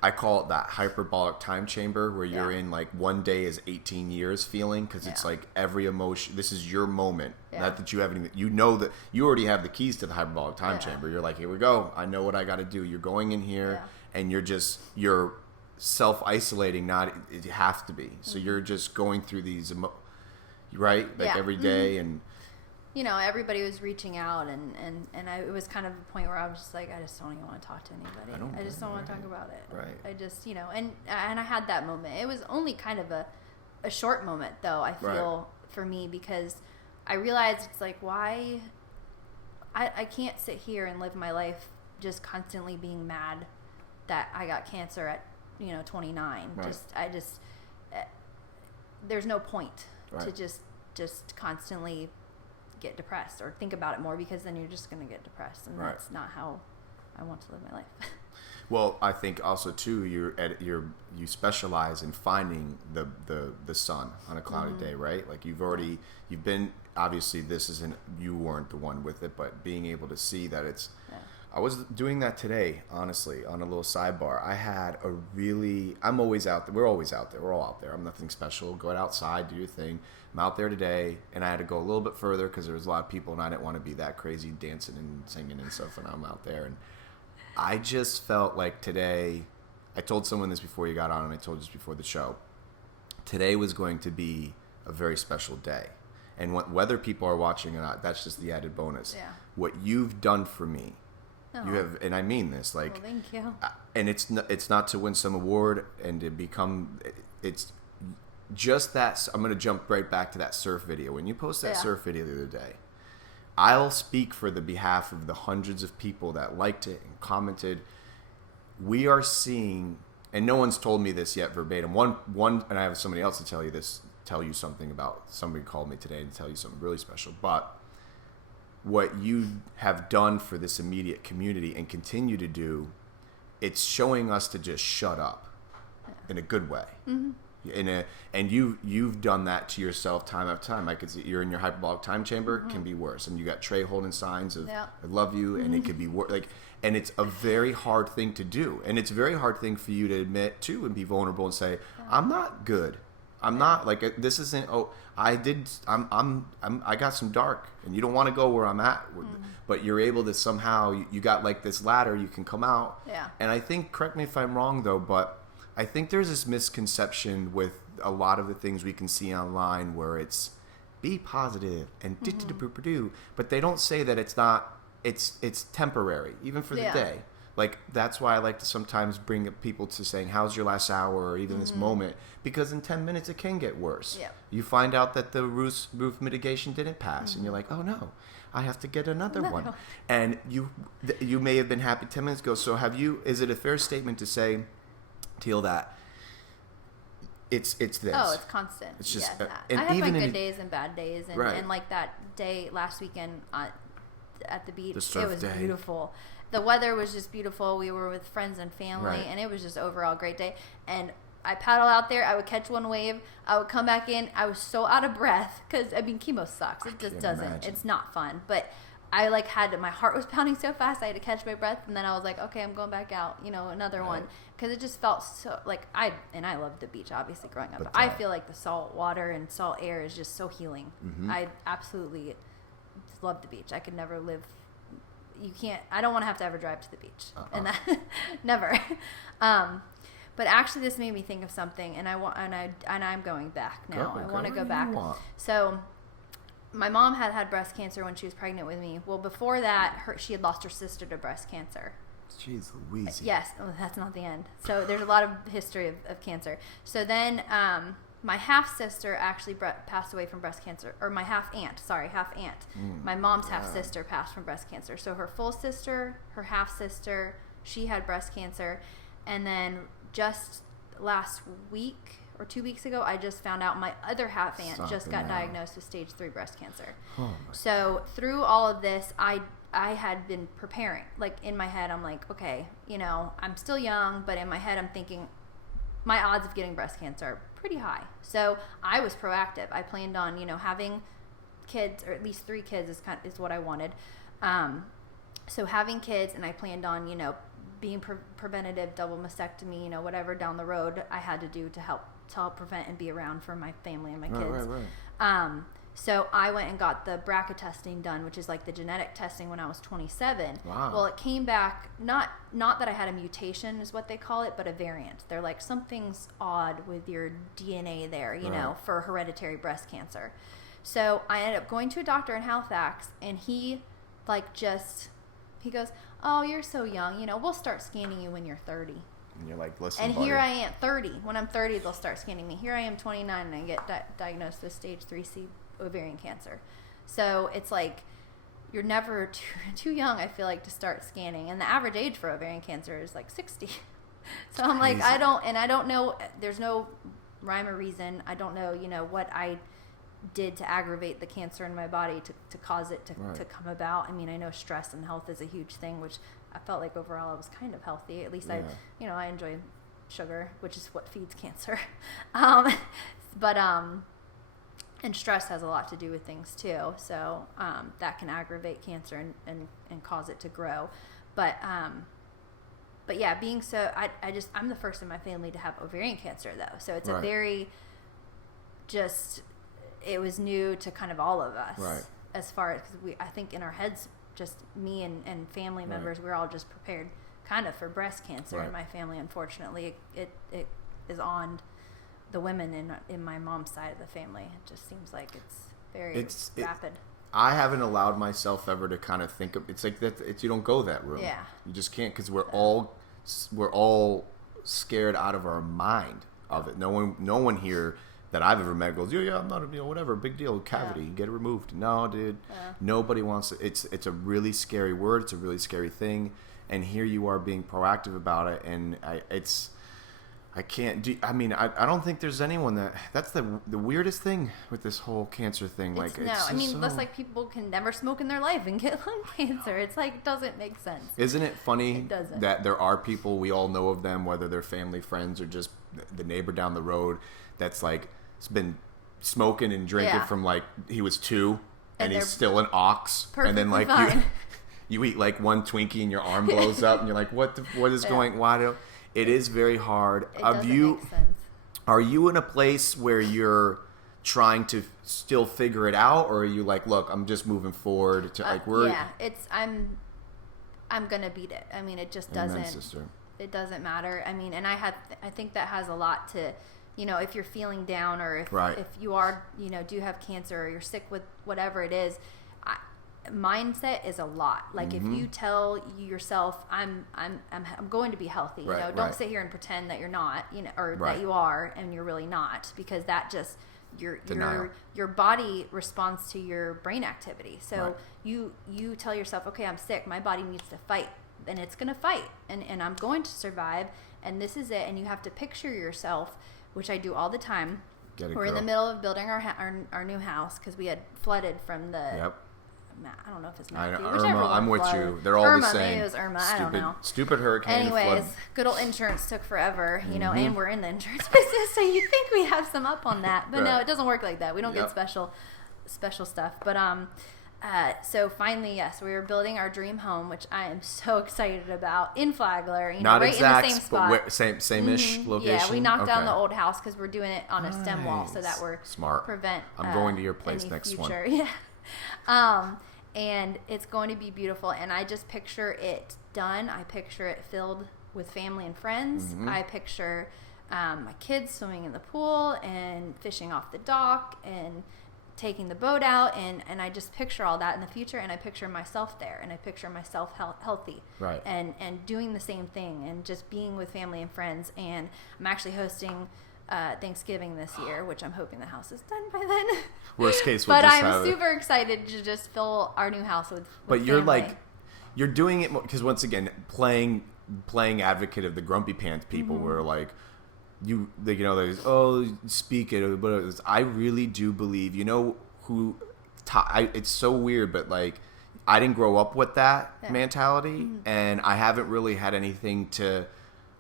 I call it that hyperbolic time chamber where you're in like one day is 18 years feeling, because it's like every emotion, this is your moment. Not that you haven't, you know that you already have the keys to the hyperbolic time chamber. You're like, here we go. I know what I got to do. You're going in here and you're self-isolating. You have to be. So you're just going through these every day. And you know, everybody was reaching out, and it was kind of a point where I was just like, I just don't even want to talk to anybody. I just don't want to talk about it. I just, you know, and I had that moment. It was only kind of a short moment though, I feel, for me, because I realized it's like, why I can't sit here and live my life just constantly being mad that I got cancer at, you know, 29. There's no point to just constantly get depressed or think about it more, because then you're just going to get depressed, and that's not how I want to live my life. Well, I think also too, you specialize in finding the sun on a cloudy day, right? Like you've been, obviously you weren't the one with it, but being able to see that it's. Yeah. I was doing that today, honestly, on a little sidebar. I'm always out there. We're always out there. We're all out there. I'm nothing special. Go outside, do your thing. I'm out there today, and I had to go a little bit further because there was a lot of people, and I didn't want to be that crazy dancing and singing and stuff when I'm out there. And I just felt like today, I told someone this before you got on, and I told you this before the show. Today was going to be a very special day. And whether people are watching or not, that's just the added bonus. Yeah. What you've done for me, you have, and I mean this, like, well, thank you. And it's not to win some award and to become, it's just that. I'm going to jump right back to that surf video. When you post that surf video the other day, I'll speak for the behalf of the hundreds of people that liked it and commented. We are seeing, and no one's told me this yet verbatim. One, and I have somebody else to tell you something about. Somebody called me today to tell you something really special. But what you have done for this immediate community and continue to do, it's showing us to just shut up in a good way. Mm-hmm. And you've done that to yourself time after time. I could see you're in your hyperbolic time chamber. It can be worse. And you got Trey holding signs of I love you, and it could be worse. Like, and it's a very hard thing to do, and it's a very hard thing for you to admit too, and be vulnerable and say, I'm not good. I'm not, like, this isn't, I got some dark, and you don't want to go where I'm at, but you're able to somehow, you got like this ladder, you can come out. Yeah. And I think, correct me if I'm wrong though, but I think there's this misconception with a lot of the things we can see online where it's be positive and but they don't say that it's temporary, even for the day. Like, that's why I like to sometimes bring up people to saying, how's your last hour, or even this moment, because in 10 minutes it can get worse. Yeah. You find out that the roof mitigation didn't pass, and you're like, oh no, I have to get another one. And you may have been happy 10 minutes ago. So is it a fair statement to say, Teal, that it's this? Oh, it's constant. It's just, and I have my good days and bad days, and like that day last weekend at the beach, it was beautiful. The weather was just beautiful. We were with friends and family, and it was just overall a great day. And I paddle out there. I would catch one wave. I would come back in. I was so out of breath because, I mean, chemo sucks. It just doesn't. Imagine. It's not fun. But I, like, my heart was pounding so fast, I had to catch my breath. And then I was like, okay, I'm going back out, another one. Because it just felt so, like, I love the beach, obviously, growing up. But I feel like the salt water and salt air is just so healing. Mm-hmm. I absolutely love the beach. I could never live. I don't want to have to ever drive to the beach. And that, never. But actually this made me think of something, and I'm going back now. I want to go back. So my mom had breast cancer when she was pregnant with me. Well, before that, she had lost her sister to breast cancer. Jeez Louise. Yes. Oh, that's not the end. So there's a lot of history of cancer. So then, my half-sister actually passed away from breast cancer, or my half-aunt. My mom's half-sister passed from breast cancer. So her full sister, her half-sister, she had breast cancer. And then just last week or 2 weeks ago, I just found out my other half-aunt just got diagnosed with stage 3 breast cancer. Oh, so through all of this, I had been preparing. Like, in my head, I'm like, okay, I'm still young, but in my head, I'm thinking my odds of getting breast cancer are pretty high. So I was proactive. I planned on, having kids, or at least 3 kids is what I wanted. So having kids, and I planned on, being preventative, double mastectomy, whatever down the road I had to do to help prevent and be around for my family and my kids. Right. So I went and got the BRCA testing done, which is like the genetic testing, when I was 27. Wow. Well, it came back, not that I had a mutation is what they call it, but a variant. They're like, something's odd with your DNA there, for hereditary breast cancer. So I ended up going to a doctor in Halifax, and he goes, oh, you're so young, we'll start scanning you when you're 30. And you're like, listen, and here I am, 30. When I'm 30, they'll start scanning me. Here I am, 29, and I get diagnosed with stage 3C ovarian cancer. So it's like, you're never too young, I feel like, to start scanning. And the average age for ovarian cancer is like 60. So I'm like, I don't know, there's no rhyme or reason. I don't know, what I did to aggravate the cancer in my body to cause it to come about. I mean, I know stress and health is a huge thing, which I felt like overall I was kind of healthy. At least I enjoy sugar, which is what feeds cancer. And stress has a lot to do with things too. So that can aggravate cancer and cause it to grow. But yeah, being so, I'm the first in my family to have ovarian cancer though. So it's a very it was new to kind of all of us. Right. As far as, because I think in our heads, just me and family members, we're all just prepared kind of for breast cancer in my family. Unfortunately, it is on the women in my mom's side of the family. It just seems like it's very rapid. I haven't allowed myself ever to kind of think of, it's like that. You don't go that room. Yeah. You just can't, because we're all scared out of our mind of it. No one here that I've ever met goes, yeah, I'm not, whatever, big deal, cavity, get it removed. No, dude, nobody wants it. It's a really scary word. It's a really scary thing. And here you are being proactive about it. And I don't think there's anyone that's the weirdest thing with this whole cancer thing. That's like people can never smoke in their life and get lung cancer. It's like, it doesn't make sense. Isn't it funny that there are people, we all know of them, whether they're family, friends, or just the neighbor down the road, that's like, has been smoking and drinking from like he was 2 and he's still an ox, and then like you eat like one Twinkie and your arm blows up and you're like, what is going, it is very hard. It doesn't make sense. Are you in a place where you're trying to still figure it out, or are you like, look, I'm just moving forward to I'm gonna beat it. I mean, it just doesn't. Sister. It doesn't matter. I mean, and I think that has a lot to, if you're feeling down, or if you are, do have cancer, or you're sick with whatever it is, mindset is a lot. Like if you tell yourself, I'm going to be healthy, don't sit here and pretend that you're not, or that you are and you're really not, because that just your body responds to your brain activity. So you tell yourself, okay, I'm sick, my body needs to fight, and it's going to fight, and I'm going to survive, and this is it. And you have to picture yourself, which I do all the time. We're in the middle of building our new house, because we had flooded from the I don't know if it's Matthew. Irma, I'm with you. They're all Irma, the same. Maybe it was Irma. I don't know. Stupid hurricane. Anyways, good old insurance took forever, and we're in the insurance business, so you think we have some up on that, but no, it doesn't work like that. We don't get special stuff. But so finally, yes, we were building our dream home, which I am so excited about, in Flagler. Not right exact, in the same spot. But same-ish location. Yeah, we knocked down the old house because we're doing it on a stem wall, so that we're smart. Prevent. I'm going to your place next future. one. Yeah. And it's going to be beautiful, and I just picture it done. I picture it filled with family and friends. I picture my kids swimming in the pool and fishing off the dock and taking the boat out, and I just picture all that in the future, and I picture myself there, and I picture myself healthy, and doing the same thing, and just being with family and friends. And I'm actually hosting Thanksgiving this year, which I'm hoping the house is done by then. Worst case, but I'm super excited to just fill our new house with But you're family. You're doing it because, once again, playing advocate of the grumpy pants people, where like speak it, but I really do believe, it's so weird, but like, I didn't grow up with that mentality, and I haven't really had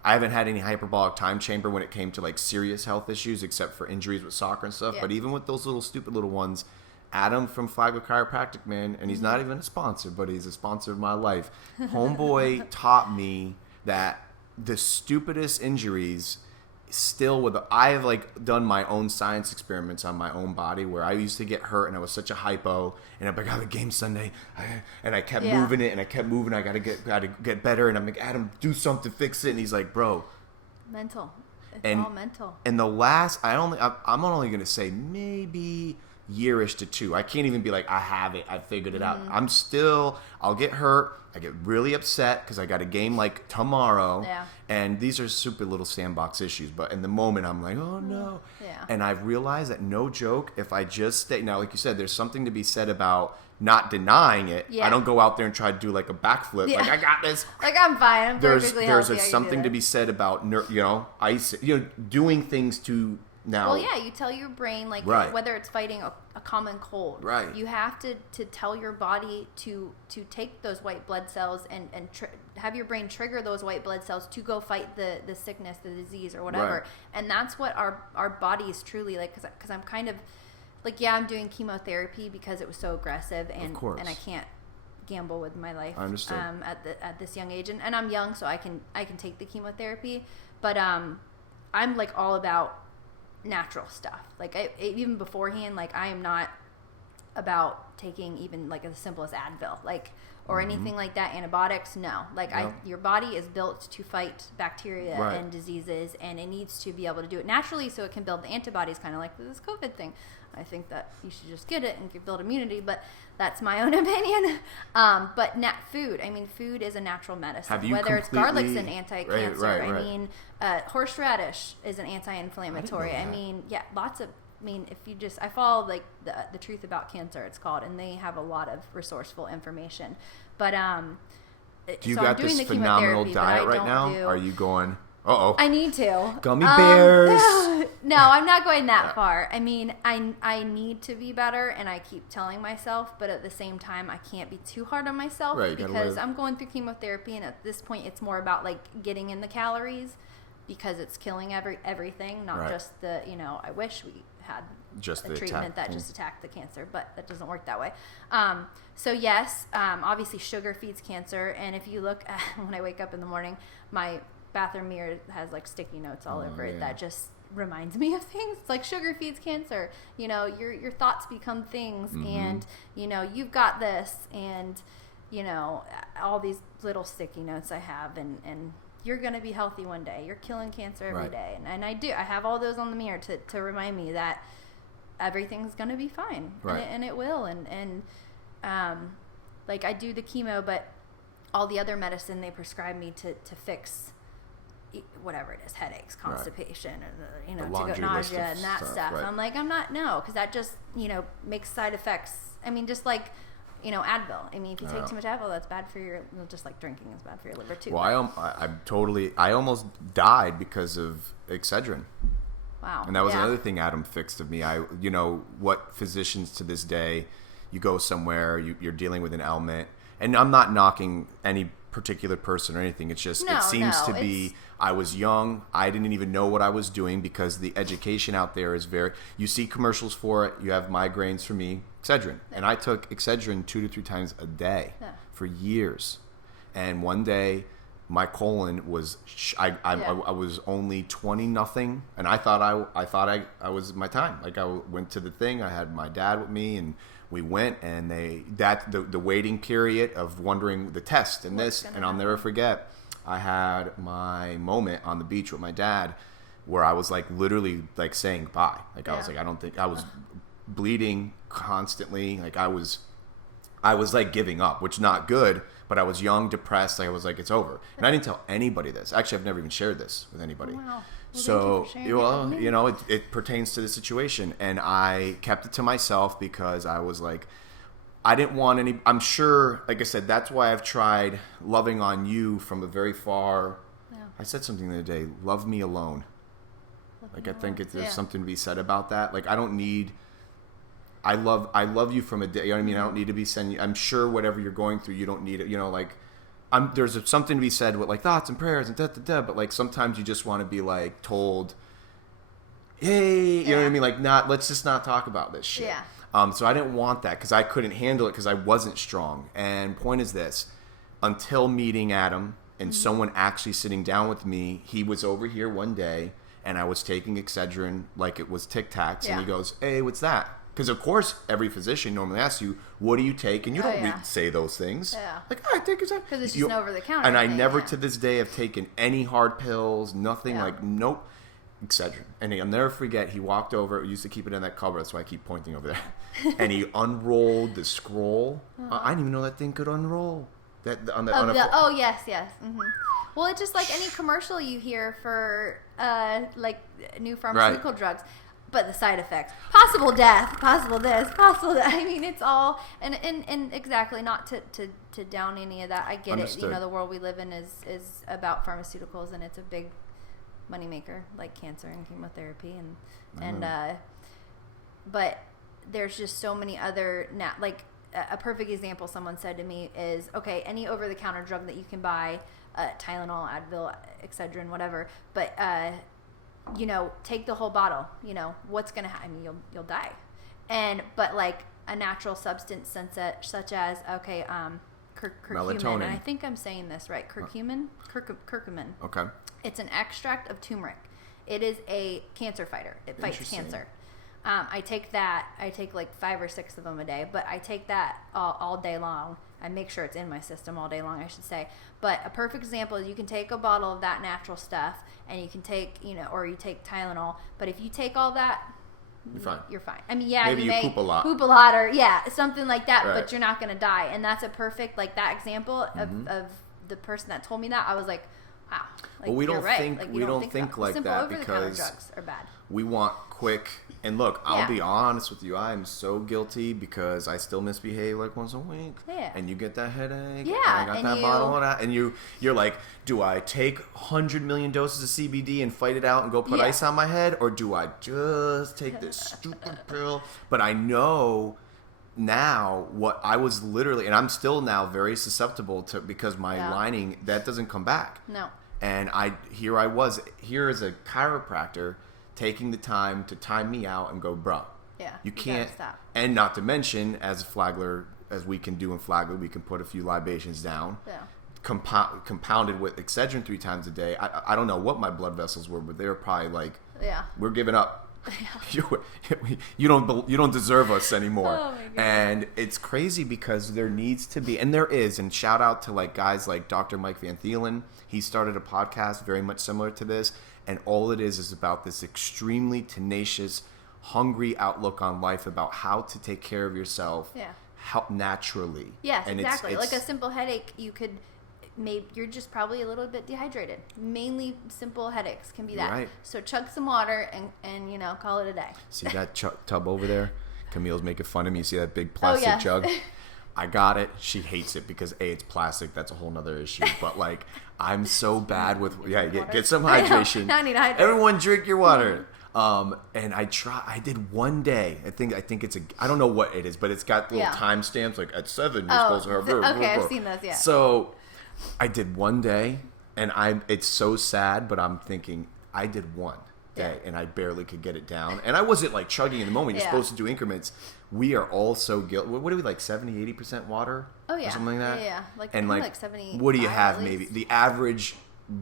I haven't had any hyperbolic time chamber when it came to like serious health issues, except for injuries with soccer and stuff. But even with those little stupid little ones, Adam from Flagler Chiropractic, man, and he's not even a sponsor, but he's a sponsor of my life. Homeboy taught me that the stupidest injuries I've like done my own science experiments on my own body, where I used to get hurt and I was such a hypo, and I'm like, I have a game Sunday, and I kept moving it, and I kept moving. I gotta get better, and I'm like, Adam, do something, fix it. And he's like, bro, mental. It's all mental. And the last, I'm only gonna say maybe yearish to 2. I can't even be like, I have it, I figured it out. I'll get hurt. I get really upset because I got a game like tomorrow, and these are super little sandbox issues, but in the moment I'm like, oh no. And I've realized that, no joke, if I just stay, now like you said, there's something to be said about not denying it. I don't go out there and try to do like a backflip, like I got this, like I'm fine, I'm perfectly healthy. There's something to be said about doing things to Now, well, yeah, you tell your brain, like, right. whether it's fighting a common cold, right. You have to tell your body to take those white blood cells and have your brain trigger those white blood cells to go fight the sickness, the disease, or whatever. Right. And that's what our bodies truly, like, because I'm kind of, like, yeah, I'm doing chemotherapy because it was so aggressive, and I can't gamble with my life. I understand. At this young age, and I'm young, so I can take the chemotherapy, but I'm like all about natural stuff. Like, even beforehand, like, I am not about taking even like as simple as Advil, like, or anything like that. Antibiotics, no. Like, your body is built to fight bacteria and diseases, and it needs to be able to do it naturally so it can build the antibodies, kind of like this COVID thing. I think that you should just get it and build immunity, but that's my own opinion. But food, I mean, food is a natural medicine. Whether it's garlic's an anti-cancer. Right. I mean, horseradish is an anti-inflammatory. I mean, yeah, lots of. I mean, if you just, I follow like the Truth About Cancer, it's called, and they have a lot of resourceful information. But do you so got I'm doing this the phenomenal chemotherapy, diet but I right now? Are you going? I need to. Gummy bears. No, I'm not going that far. I mean, I need to be better, and I keep telling myself, but at the same time, I can't be too hard on myself, because I'm going through chemotherapy, and at this point, it's more about like getting in the calories, because it's killing everything, not just the, I wish we had just a treatment that just attacked the cancer, but that doesn't work that way. So yes, obviously sugar feeds cancer, and if you look at, when I wake up in the morning, my bathroom mirror has like sticky notes all over it that just reminds me of things. It's like, sugar feeds cancer. Your thoughts become things, and you've got this, and all these little sticky notes I have, and you're going to be healthy one day. You're killing cancer every day. And I do. I have all those on the mirror to remind me that everything's going to be fine. Right. And it will. And like, I do the chemo, but all the other medicine they prescribe me to fix whatever it is, headaches, constipation, or to go nausea and that stuff. Right. I'm like, because that just, makes side effects. I mean, just like, Advil. I mean, if you take too much Advil, that's bad for your, just like drinking is bad for your liver too. Well, I almost died because of Excedrin. Wow. And that was another thing Adam fixed of me. What physicians to this day, you go somewhere, you're dealing with an ailment, and I'm not knocking any particular person or anything. It's just, it seems to be, I was young. I didn't even know what I was doing, because the education out there is you see commercials for it. You have migraines for me, Excedrin. And I took Excedrin 2 to 3 times a day for years. And one day my colon was, I was only 20-0, and I thought I was my time. Like, I went to the thing. I had my dad with me, and we went, and the waiting period of wondering the test and this, and I'll never forget, I had my moment on the beach with my dad where I was like literally like saying bye. Like, I was like, I was bleeding constantly. Like, I was like giving up, which is not good, but I was young, depressed. Like, I was like, it's over. And I didn't tell anybody this. Actually, I've never even shared this with anybody. Wow. So, it pertains to the situation, and I kept it to myself because I was like, I didn't want any. I'm sure, like I said, that's why I've tried loving on you from a very far. Yeah. I said something the other day, love me alone. I think there's something to be said about that. Like, I don't need. I love you from a day. You know what I mean? I don't need to be sending. I'm sure whatever you're going through, you don't need it. Like. There's something to be said with like thoughts and prayers and but like sometimes you just want to be like told, hey, you know what I mean? Like, let's just not talk about this shit. Yeah. So I didn't want that because I couldn't handle it because I wasn't strong. And point is this, until meeting Adam and someone actually sitting down with me, he was over here one day and I was taking Excedrin like it was Tic Tacs, and he goes, hey, what's that? Because, of course, every physician normally asks you, what do you take? And you don't say those things. Yeah. Like, I take Excedrin. Because it's just an over-the-counter And I thing, never to this day have taken any hard pills, nothing. Like, nope. Excedrin. And I'll never forget, he walked over. We used to keep it in that cupboard. That's why I keep pointing over there. And he unrolled the scroll. I didn't even know that thing could unroll. Yes. Mm-hmm. Well, it's just like any commercial you hear for, like, new pharmaceutical drugs. But the side effects, possible death, possible this, possible that. I mean, it's all, and exactly, not to down any of that. I get Understood. It. The world we live in is about pharmaceuticals, and it's a big moneymaker, like cancer and chemotherapy, but there's just so many other like a perfect example someone said to me is, okay, any over-the-counter drug that you can buy, Tylenol, Advil, Excedrin, whatever, but take the whole bottle. What's gonna happen? I mean, you'll die. But like a natural substance such as curcumin, melatonin. and I think I'm saying this right, curcumin. Okay. It's an extract of turmeric. It is a cancer fighter. It fights cancer. I take that. I take like 5 or 6 of them a day, but I take that all day long. I make sure it's in my system all day long, I should say. But a perfect example is you can take a bottle of that natural stuff, and you can take, or you take Tylenol. But if you take all that, you're fine. You're fine. I mean, yeah, maybe you may poop a lot, or something like that, right. But you're not going to die. And that's a perfect, like that example of the person that told me that. I was like, wow. Like, well, we don't right. think like, we don't think like that because drugs are bad. We want quick. And look, I'll be honest with you. I am so guilty because I still misbehave like once a week. Yeah. And you get that headache. Yeah. And I got that bottle of that. And you're like, do I take 100 million doses of CBD and fight it out and go put ice on my head, or do I just take this stupid pill? But I know now what I was literally, and I'm still now very susceptible to, because my lining, that doesn't come back. No. And here I was as a chiropractor, taking the time to time me out and go, bro, you can't stop. And not to mention, as we can do in Flagler, we can put a few libations down, compounded with Excedrin 3 times a day. I don't know what my blood vessels were, but they were probably like, we're giving up. You don't deserve us anymore. Oh my God. And it's crazy because there needs to be, and there is, and shout out to like guys like Dr. Mike Van Thielen. He started a podcast very much similar to this, and all it is about this extremely tenacious, hungry outlook on life about how to take care of yourself, how naturally. Yes, and exactly. Like a simple headache, you're just probably a little bit dehydrated. Mainly simple headaches can be that. Right. So chug some water and call it a day. See that tub over there? Camille's making fun of me. You see that big plastic jug? I got it. She hates it because it's plastic. That's a whole nother issue. But like, I'm so bad with get some hydration. I need to hydrate. Everyone drink your water. And I did one day. I think it's I don't know what it is, but it's got little timestamps like at 7 you're supposed to have. Okay, I've seen those. Yeah. So I did one day, and it's so sad, but I'm thinking I did one day, and I barely could get it down. And I wasn't like chugging in the moment. You're supposed to do increments. We are all so guilty. What are we, like 70, 80% water? Oh, yeah. Or something like that? Yeah. Like 70. What do you have maybe? The average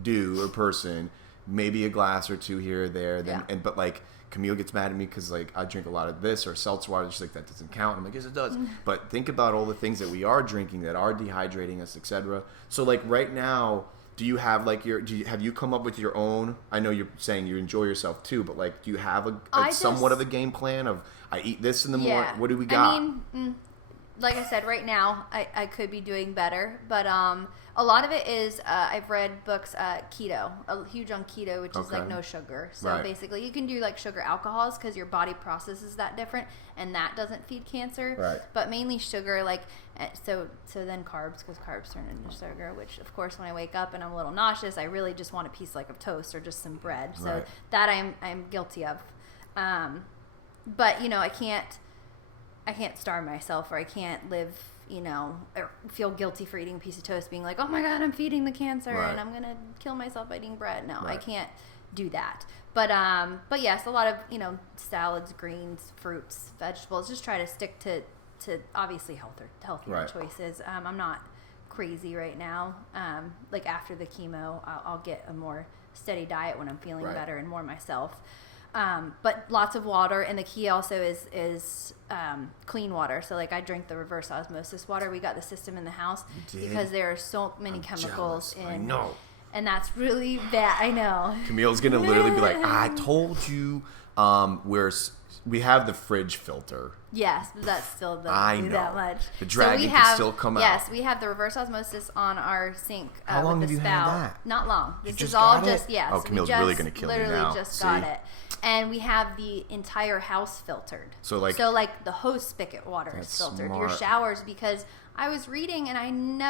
dude or person, maybe a glass or 2 here or there. But like Camille gets mad at me because like I drink a lot of this or seltzer water. She's like, that doesn't count. I'm like, yes, it does. But think about all the things that we are drinking that are dehydrating us, etc. So like right now, do you have like have you come up with your own? I know you're saying you enjoy yourself too, but like, do you have somewhat of a game plan of I eat this in the morning? What do we got? I mean, like I said, right now I could be doing better, but a lot of it is I've read books keto, huge on keto, which is like no sugar. So basically, you can do like sugar alcohols because your body processes that different, and that doesn't feed cancer. Right. But mainly sugar, like so then carbs, because carbs turn into sugar. Which of course, when I wake up and I'm a little nauseous, I really just want a piece like of toast or just some bread. So that I'm guilty of. But I can't starve myself, or I can't live, or feel guilty for eating a piece of toast, being like, oh my God, I'm feeding the cancer and I'm gonna kill myself by eating bread. No, I can't do that. But yes, a lot of salads, greens, fruits, vegetables. Just try to stick to obviously healthier choices. I'm not crazy right now. Like after the chemo, I'll get a more steady diet when I'm feeling better and more myself. But lots of water, and the key also is clean water. So like I drink the reverse osmosis water. We got the system in the house because there are so many chemicals in. I know. And that's really bad. I know. Camille's gonna literally be like, I told you. We have the fridge filter. Yes, but that still doesn't do that much. The dragon can still come out. Yes, we have the reverse osmosis on our sink. How long with have the you spout. had that? Not long. This is all just yes. Oh, Camille's really gonna kill me now. Literally just got it. And we have the entire house filtered. So like the hose spigot water is filtered. Smart. Your showers, because I was reading and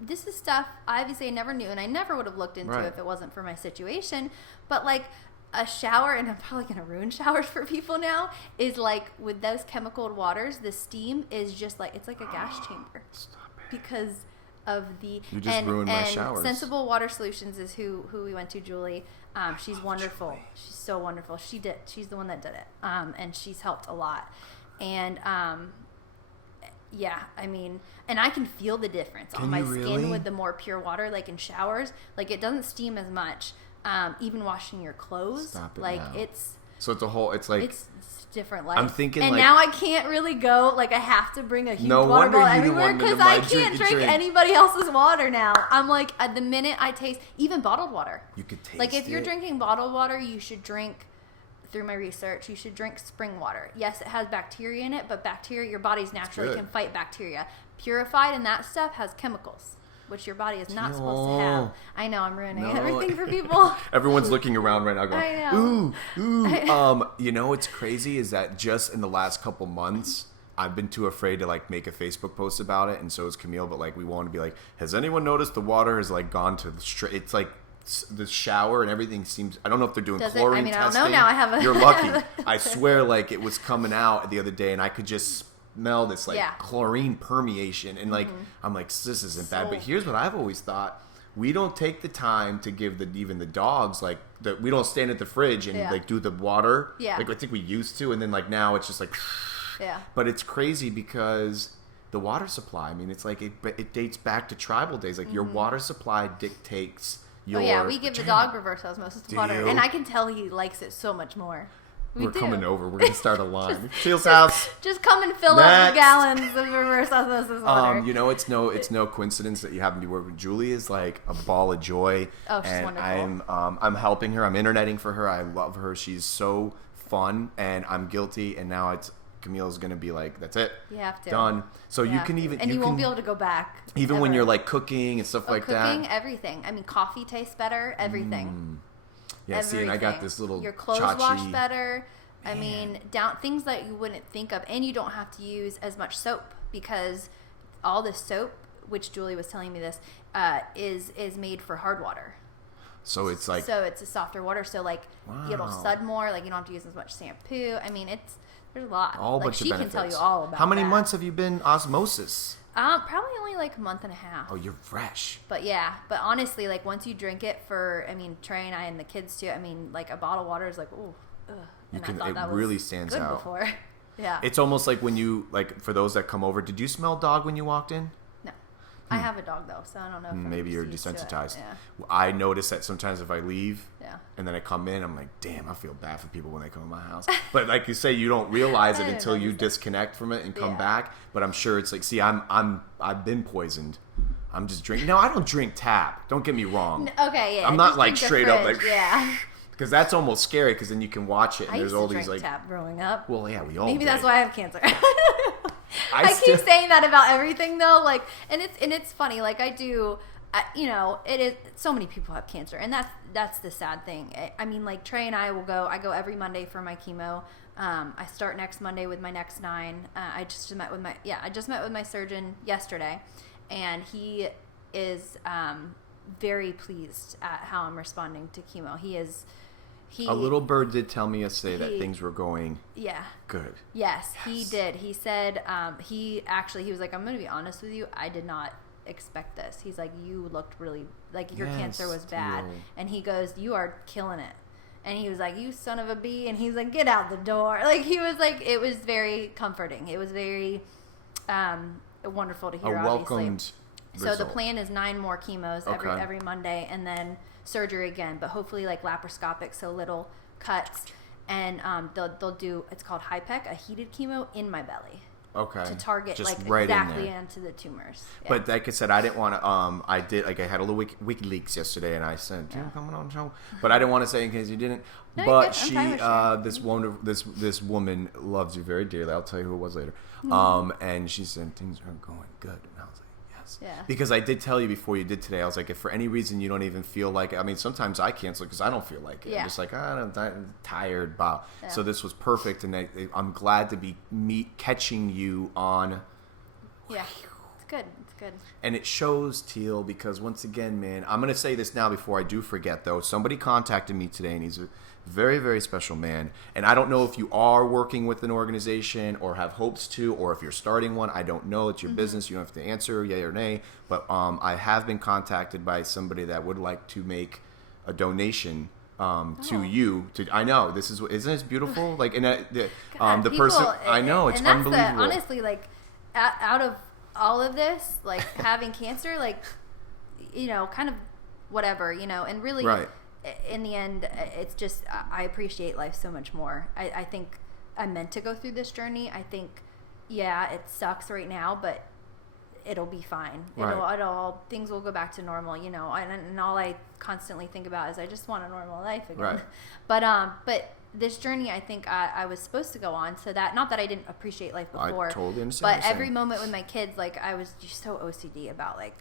this is stuff obviously I never knew and I never would have looked into if it wasn't for my situation. But like a shower, and I'm probably going to ruin showers for people now, is like with those chemical waters, the steam is just like, it's like a gas chamber. Stop it. Because of the... You just ruined my showers. Sensible Water Solutions is who we went to, Julie. She's wonderful. Julie. She's so wonderful. She's the one that did it. And she's helped a lot. And... yeah, I mean, and I can feel the difference on my skin with the more pure water, like in showers. Like, it doesn't steam as much. Even washing your clothes. Stop it like, now. it's different life. I'm thinking, and like, now I can't really go, like, I have to bring a huge no water wonder bottle you everywhere the one because that I can't drink anybody else's water now. I'm like, the minute I taste, even bottled water. You could taste like, if you're drinking bottled water, you should drink... Through my research, you should drink spring water. Yes, it has bacteria in it, but bacteria, your body's naturally can fight bacteria. Purified and that stuff has chemicals, which your body is not supposed to have. I know, I'm ruining everything for people. Everyone's looking around right now going, I know. ooh. You know what's crazy is that just in the last couple months, I've been too afraid to like make a Facebook post about it, and so is Camille, but like we want to be like, has anyone noticed the water has like gone to the it's like the shower and everything seems, I don't know if they're doing chlorine testing. I don't know now. I have You're lucky. I swear, like, it was coming out the other day and I could just smell this like chlorine permeation, and like I'm like, this isn't bad. But here's what I've always thought: we don't take the time to give even the dogs like we don't stand at the fridge and like do the water like I think we used to, and then like now it's just like But it's crazy because the water supply, I mean, it's like it dates back to tribal days. Like your water supply dictates. We give the dog reverse osmosis water, and I can tell he likes it so much more. We're coming over. We're going to start a line. Teal's house. Just come and fill up the gallons of reverse osmosis water. You know, it's no coincidence that you happen to be working with Julie. Is like a ball of joy. Oh, she's wonderful. I'm helping her. I'm interneting for her. I love her. She's so fun, and I'm guilty. And now Camille's going to be like, that's it. You have to. Done. So you can even... And you won't be able to go back. Even ever. When you're like cooking and stuff like that. Cooking, everything. I mean, coffee tastes better. Everything. Yeah, see, and I got this little your clothes wash better. Man. I mean, things that you wouldn't think of. And you don't have to use as much soap because all the soap, which Julie was telling me this, is made for hard water. So it's like... So it's a softer water. So, like, it'll sud more. Like, you don't have to use as much shampoo. I mean, there's a lot. She can tell you all about that. How many months have you been osmosis? Probably only like a month and a half. Oh, you're fresh. But yeah, honestly, like once you drink it Trey and I and the kids too, I mean, like a bottle of water is like, ooh, ugh. And it really stands out. Before. Yeah. It's almost like when you, like for those that come over, did you smell dog when you walked in? No. I have a dog though, so I don't know if maybe you're desensitized. Yeah. I notice that sometimes if I leave and then I come in, I'm like, damn, I feel bad for people when they come to my house. But like you say, you don't realize it until you disconnect from it and come back. But I'm sure it's like, see, I've been poisoned. I'm just drinking. No, I don't drink tap. Don't get me wrong. Okay, yeah. I'm not like straight up like because that's almost scary because then you can watch it and there's all these like tap growing up. Well, yeah, we all maybe did. That's why I have cancer. I keep saying that about everything though, like, and it's funny. Like I do, it is. So many people have cancer, and that's the sad thing. I mean, like Trey and I I go every Monday for my chemo. I start next Monday with my next 9. I just met with my surgeon yesterday, and he is very pleased at how I'm responding to chemo. A little bird did tell me yesterday that things were going good. Yes, he did. He said he was like, I'm going to be honest with you. I did not expect this. He's like, you looked really like your cancer was bad. And he goes, you are killing it. And he was like, you son of a bee. And he's like, get out the door. Like he was like, it was very comforting. It was very wonderful to hear. A welcomed result. So the plan is 9 more chemos every Monday, and then surgery again, but hopefully like laparoscopic, so little cuts, and they'll do, it's called HIPEC, a heated chemo in my belly. Okay. To target just like right exactly into the tumors. Yeah. But like I said, I didn't want to. I did like I had a little WikiLeaks yesterday, and I said, "Do you coming on the show?" But I didn't want to say in case you didn't. No, but she, this woman loves you very dearly. I'll tell you who it was later. And she said things are going good, and I was like, yes. Yeah. Because I did tell you before you did today. I was like, if for any reason you don't even feel like it, I mean, sometimes I cancel because I don't feel like it. Yeah. I'm just like, I'm tired. Wow. Yeah. So this was perfect, and I'm glad to be catching you on. Yeah. good. It's good. And it shows, Teal, because once again, man, I'm going to say this now before I do forget, though. Somebody contacted me today, and he's a very, very special man. And I don't know if you are working with an organization or have hopes to, or if you're starting one. I don't know. It's your business. You don't have to answer yay or nay. But I have been contacted by somebody that would like to make a donation to you. I know isn't this beautiful? Like, and the people, person, I know, it's and that's unbelievable. Honestly, like, out of all of this, like having cancer, like, kind of whatever, and really, right. In the end, it's just I appreciate life so much more. I think I'm meant to go through this journey. I think, yeah, it sucks right now, but it'll be fine. It'll things will go back to normal, and all I constantly think about is I just want a normal life again. Right. But this journey, I think I was supposed to go on, so that, not that I didn't appreciate life before, I totally understand. but every moment with my kids, like, I was just so OCD about, like,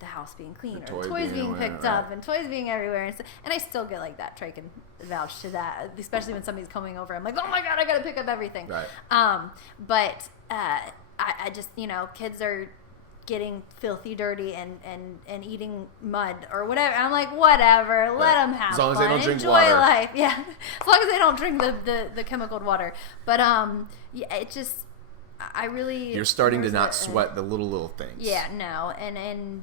the house being clean, or toys being picked up, and toys being everywhere, and I still get like that. Trey can vouch to that, especially when somebody's coming over. I'm like, oh my god, I gotta pick up everything. Right. But I just, kids are getting filthy, dirty, and eating mud or whatever. I'm like, whatever, let them have as long fun. as they don't drink Enjoy water. life, yeah. As long as they don't drink the chemicaled water. But yeah, it just. I really. You're starting to not sweat the little things. Yeah, no, and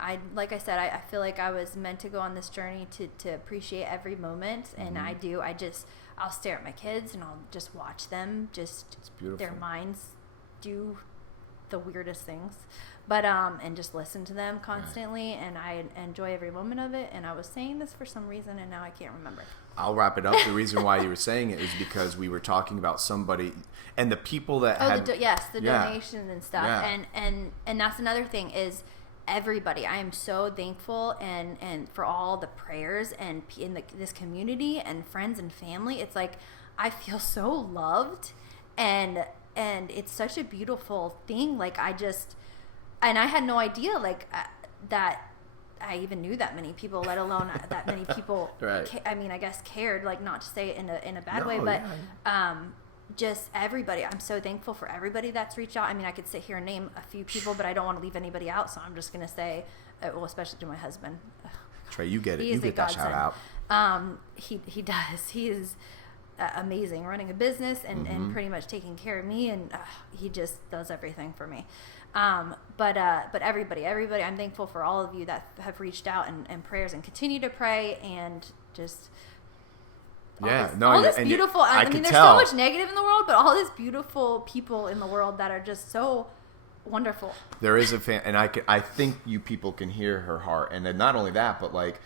I, like I said, I feel like I was meant to go on this journey to appreciate every moment, and I do. I'll stare at my kids and I'll just watch them, just their minds do the weirdest things, but and just listen to them constantly, and I enjoy every moment of it. And I was saying this for some reason, and now I can't remember. I'll wrap it up. The reason why you were saying it is because we were talking about somebody and the people that had the donation and stuff, and that's another thing is everybody. I am so thankful and for all the prayers and in this community and friends and family. It's like I feel so loved, and it's such a beautiful thing. Like I had no idea that I even knew that many people, let alone that many people. Right. I guess cared, like, not to say it in a bad way, but just everybody. I'm so thankful for everybody that's reached out. I mean, I could sit here and name a few people, but I don't want to leave anybody out, so I'm just gonna say, well, especially to my husband. Trey, you get it. You get that shout out. He does. He is amazing, running a business and pretty much taking care of me, and he just does everything for me. But everybody, I'm thankful for all of you that have reached out and prayers and continue to pray and just all this beautiful. I mean, there's so much negative in the world, but all these beautiful people in the world that are just so wonderful. There is a fan, and I think you people can hear her heart, and then not only that, but like.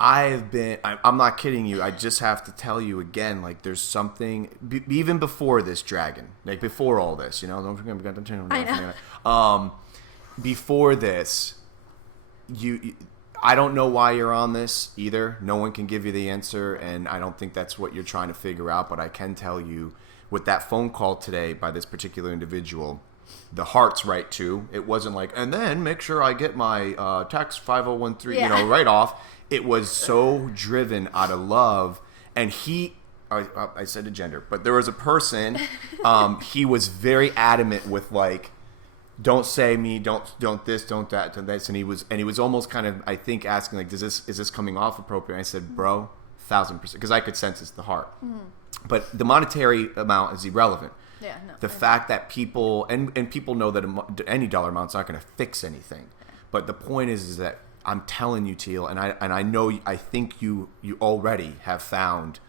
I'm not kidding you. I just have to tell you again, like there's something, even before this dragon, like before all this, don't forget, we got the channel. I know. Before this, I don't know why you're on this either. No one can give you the answer, and I don't think that's what you're trying to figure out, but I can tell you with that phone call today by this particular individual, the heart's right too. It wasn't like, and then make sure I get my tax 5013, right off. It was so driven out of love, and I said a gender, but there was a person, he was very adamant with like, don't say me, don't this, don't that, don't this, and he was almost kind of, I think, asking like, is this coming off appropriate? And I said, bro, 1000%, because I could sense it's the heart. But the monetary amount is irrelevant. Yeah, no, the fact that people and people know that any dollar amount's not going to fix anything, but the point is that I'm telling you, Teal, and I know, I think you already have found,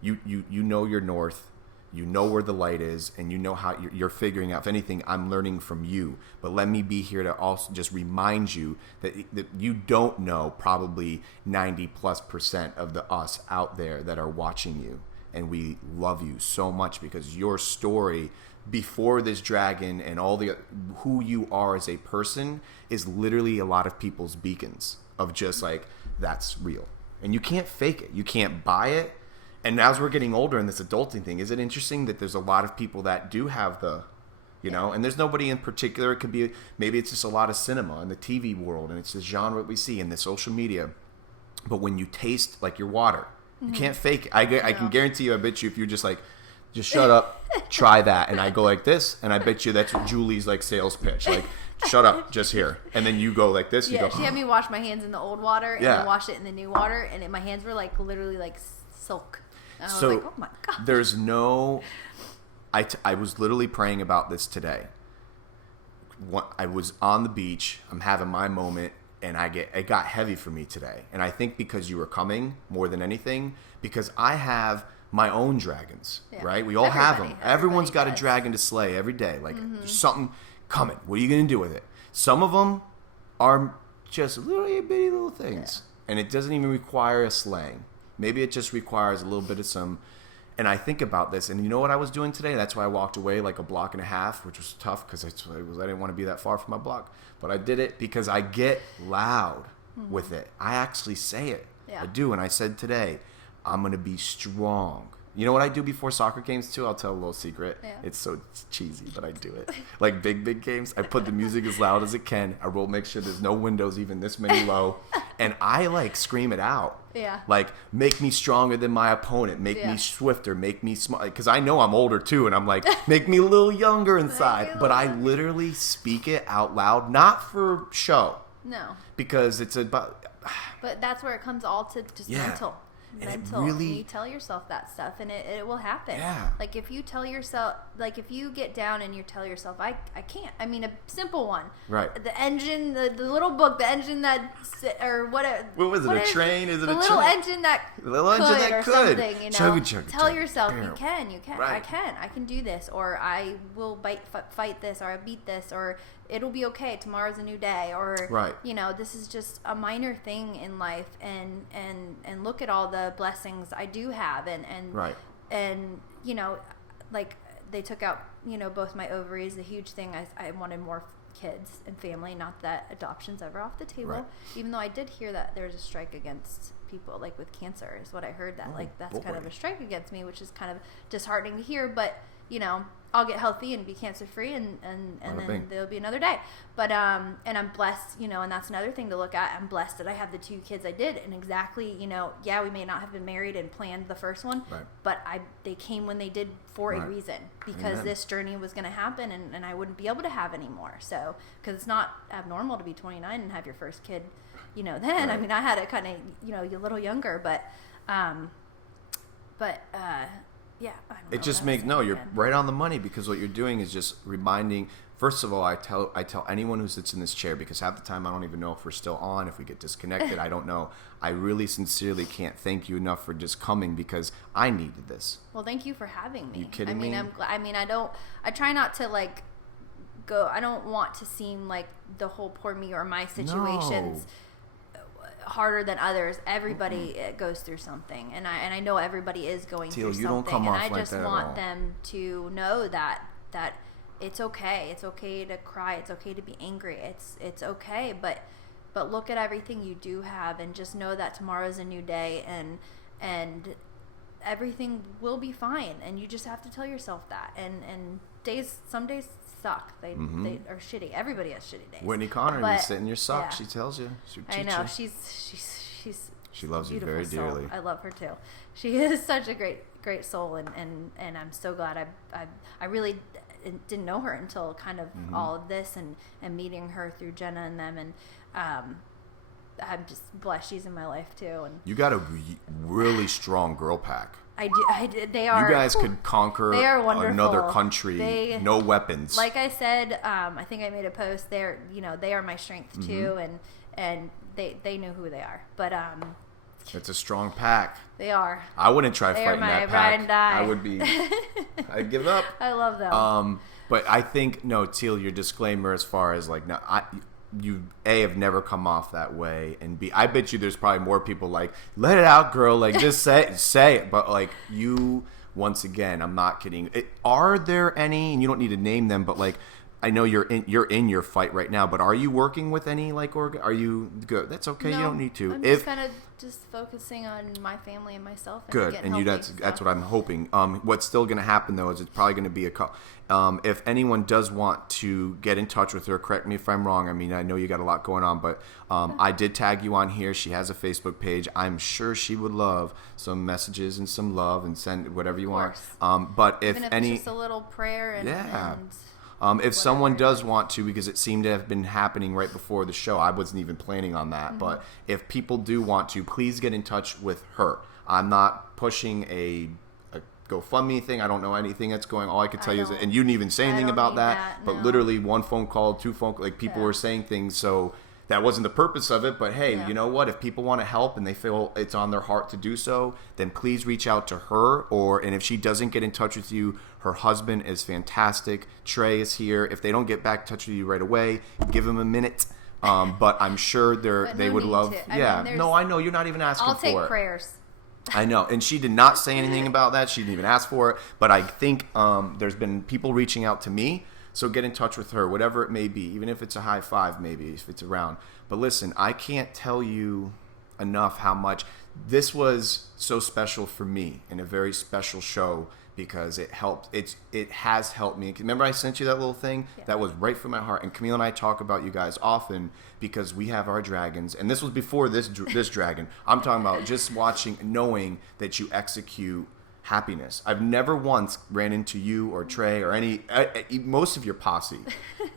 you know your north, you know where the light is, and you know how you're figuring out. If anything, I'm learning from you. But let me be here to also just remind you that you don't know probably 90+% of the us out there that are watching you, and we love you so much because your story before this dragon and all the who you are as a person is literally a lot of people's beacons of just like, that's real, and you can't fake it, you can't buy it. And as we're getting older in this adulting thing, is it interesting that there's a lot of people that do have the and there's nobody in particular. It could be, maybe it's just a lot of cinema and the TV world, and it's the genre we see in the social media. But when you taste like your water, you can't fake it. I can guarantee you, I bet you, if you're just like, Just shut up. Try that. And I go like this, and I bet you that's Julie's like sales pitch. Like, shut up, just here. And then you go like this. You Yeah, go, she had me wash my hands in the old water and then wash it in the new water, and my hands were like literally like silk. And I was like, oh my god. There's no. I was literally praying about this today. I was on the beach. I'm having my moment, and it got heavy for me today. And I think because you were coming more than anything, because I have my own dragons, right? We all have them. Everyone's got a dragon to slay every day. Like, there's something coming. What are you going to do with it? Some of them are just little bitty little things. And it doesn't even require a slaying. Maybe it just requires a little bit of some. And I think about this, and you know what I was doing today? That's why I walked away like a block and a half, which was tough because I didn't want to be that far from my block. But I did it because I get loud with it. I actually say it. Yeah. I do. And I said today, I'm going to be strong. You know what I do before soccer games too? I'll tell a little secret. Yeah. It's so cheesy, but I do it. Like big games, I put the music as loud as it can. I will make sure there's no windows even this many low. And I like scream it out. Yeah. Like, make me stronger than my opponent. Make me swifter. Make me smart. Because I know I'm older too. And I'm like, make me a little younger inside. But I literally speak it out loud, not for show. No. Because it's about. But that's where it comes all to just mental. Mental. Really, you tell yourself that stuff and it will happen. Yeah. Like if you tell yourself, like if you get down and you tell yourself, I can't. I mean, a simple one. Right. The engine, the little book, the engine that, or what was it? A train? Is it a train? The little engine that could. Something, you know. Tell yourself, you can. Right. I can do this, or I will fight this, or I beat this, or it'll be okay. Tomorrow's a new day, or you know, this is just a minor thing in life, and look at all the blessings I do have, and you know, like they took out, you know, both my ovaries. The huge thing, I wanted more kids and family. Not that adoption's ever off the table, even though I did hear that there's a strike against people like with cancer is what I heard, that that's kind of a strike against me, which is kind of disheartening to hear, but you know, I'll get healthy and be cancer free, and then there'll be another day. But and I'm blessed, you know, and that's another thing to look at. I'm blessed that I have the 2 kids I did, and exactly, you know, we may not have been married and planned the first one, but they came when they did for a reason, because this journey was going to happen, and I wouldn't be able to have any more. So, because it's not abnormal to be 29 and have your first kid, you know. Then I mean, I had it kind of, you know, a little younger, but yeah, it just makes you're right on the money, because what you're doing is just reminding. First of all, I tell anyone who sits in this chair, because half the time I don't even know if we're still on, if we get disconnected. I don't know. I really sincerely can't thank you enough for just coming, because I needed this. Well, thank you for having me. You kidding me? I try not to like go. I don't want to seem like the whole poor me or my situations. Harder than others. Everybody goes through something, and I know everybody is going through something. Don't come off and I like just that want them to know that it's okay. It's okay to cry. It's okay to be angry. It's okay. But look at everything you do have, and just know that tomorrow's a new day, and everything will be fine. And you just have to tell yourself that. And some days suck. They are shitty. Everybody has shitty days. Whitney Connor, you sit in your sock. She tells you. I know. She loves you very soul. dearly. I love her too. She is such a great soul, and I'm so glad I really didn't know her until kind of all of this, and meeting her through Jenna and them, and I'm just blessed she's in my life too. And you got a really strong girl pack. I did. They are. You guys could conquer another country. No weapons. Like I said, I think I made a post. They are my strength too, and they know who they are. But it's a strong pack. They are. I wouldn't try fighting that pack. Ride and die. I would be. I'd give up. I love them. But I think Teal, your disclaimer as far as like you have never come off that way, and I bet you there's probably more people like, let it out, girl, like just say it. But like you, once again, I'm not kidding. Are there any, and you don't need to name them, but like I know you're in your fight right now, but are you working with any like are you good? That's okay. No, You don't need to. I'm just kind of just focusing on my family and myself. And good, getting and healthy, that's what I'm hoping. What's still going to happen though is it's probably going to be if anyone does want to get in touch with her, correct me if I'm wrong. I mean, I know you got a lot going on, but I did tag you on here. She has a Facebook page. I'm sure she would love some messages and some love and send whatever you want. But if it's just a little prayer and if someone does want to, because it seemed to have been happening right before the show, I wasn't even planning on that. But if people do want to, please get in touch with her. I'm not pushing a GoFundMe thing. I don't know anything that's going. All I could tell you is, and you didn't even say anything about that. But literally 1 phone call, 2 phone, like people were saying things. So that wasn't the purpose of it. But hey, you know what? If people want to help and they feel it's on their heart to do so, then please reach out to her. And if she doesn't get in touch with you, her husband is fantastic. Trey is here. If they don't get back in touch with you right away, give them a minute. But I'm sure they would love. I know you're not even asking for it. I'll take prayers. I know, and she did not say anything about that. She didn't even ask for it. But I think there's been people reaching out to me. So get in touch with her, whatever it may be, even if it's a high five, maybe if it's around. But listen, I can't tell you enough how much this was so special for me and a very special show because it helped. It has helped me. Remember I sent you that little thing? Yeah. That was right from my heart. And Camille and I talk about you guys often because we have our dragons. And this was before this dragon. I'm talking about just watching, knowing that you execute happiness. I've never once ran into you or Trey or most of your posse,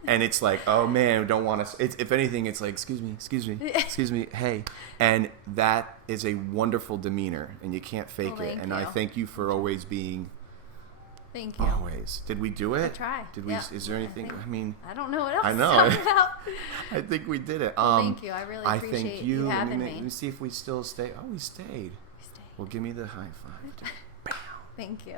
and it's like, oh man, don't want to. If anything, it's like, excuse me, hey, and that is a wonderful demeanor, and you can't fake it. And I thank you for always being. Thank you. Always. Did we do it? I try. Did we? Yeah. Is there anything? I mean, I don't know what else. I know. To talk about. I think we did it. Thank you. I really appreciate you having me. Let me see if we still stay. Oh, we stayed. Well, give me the high five. Thank you.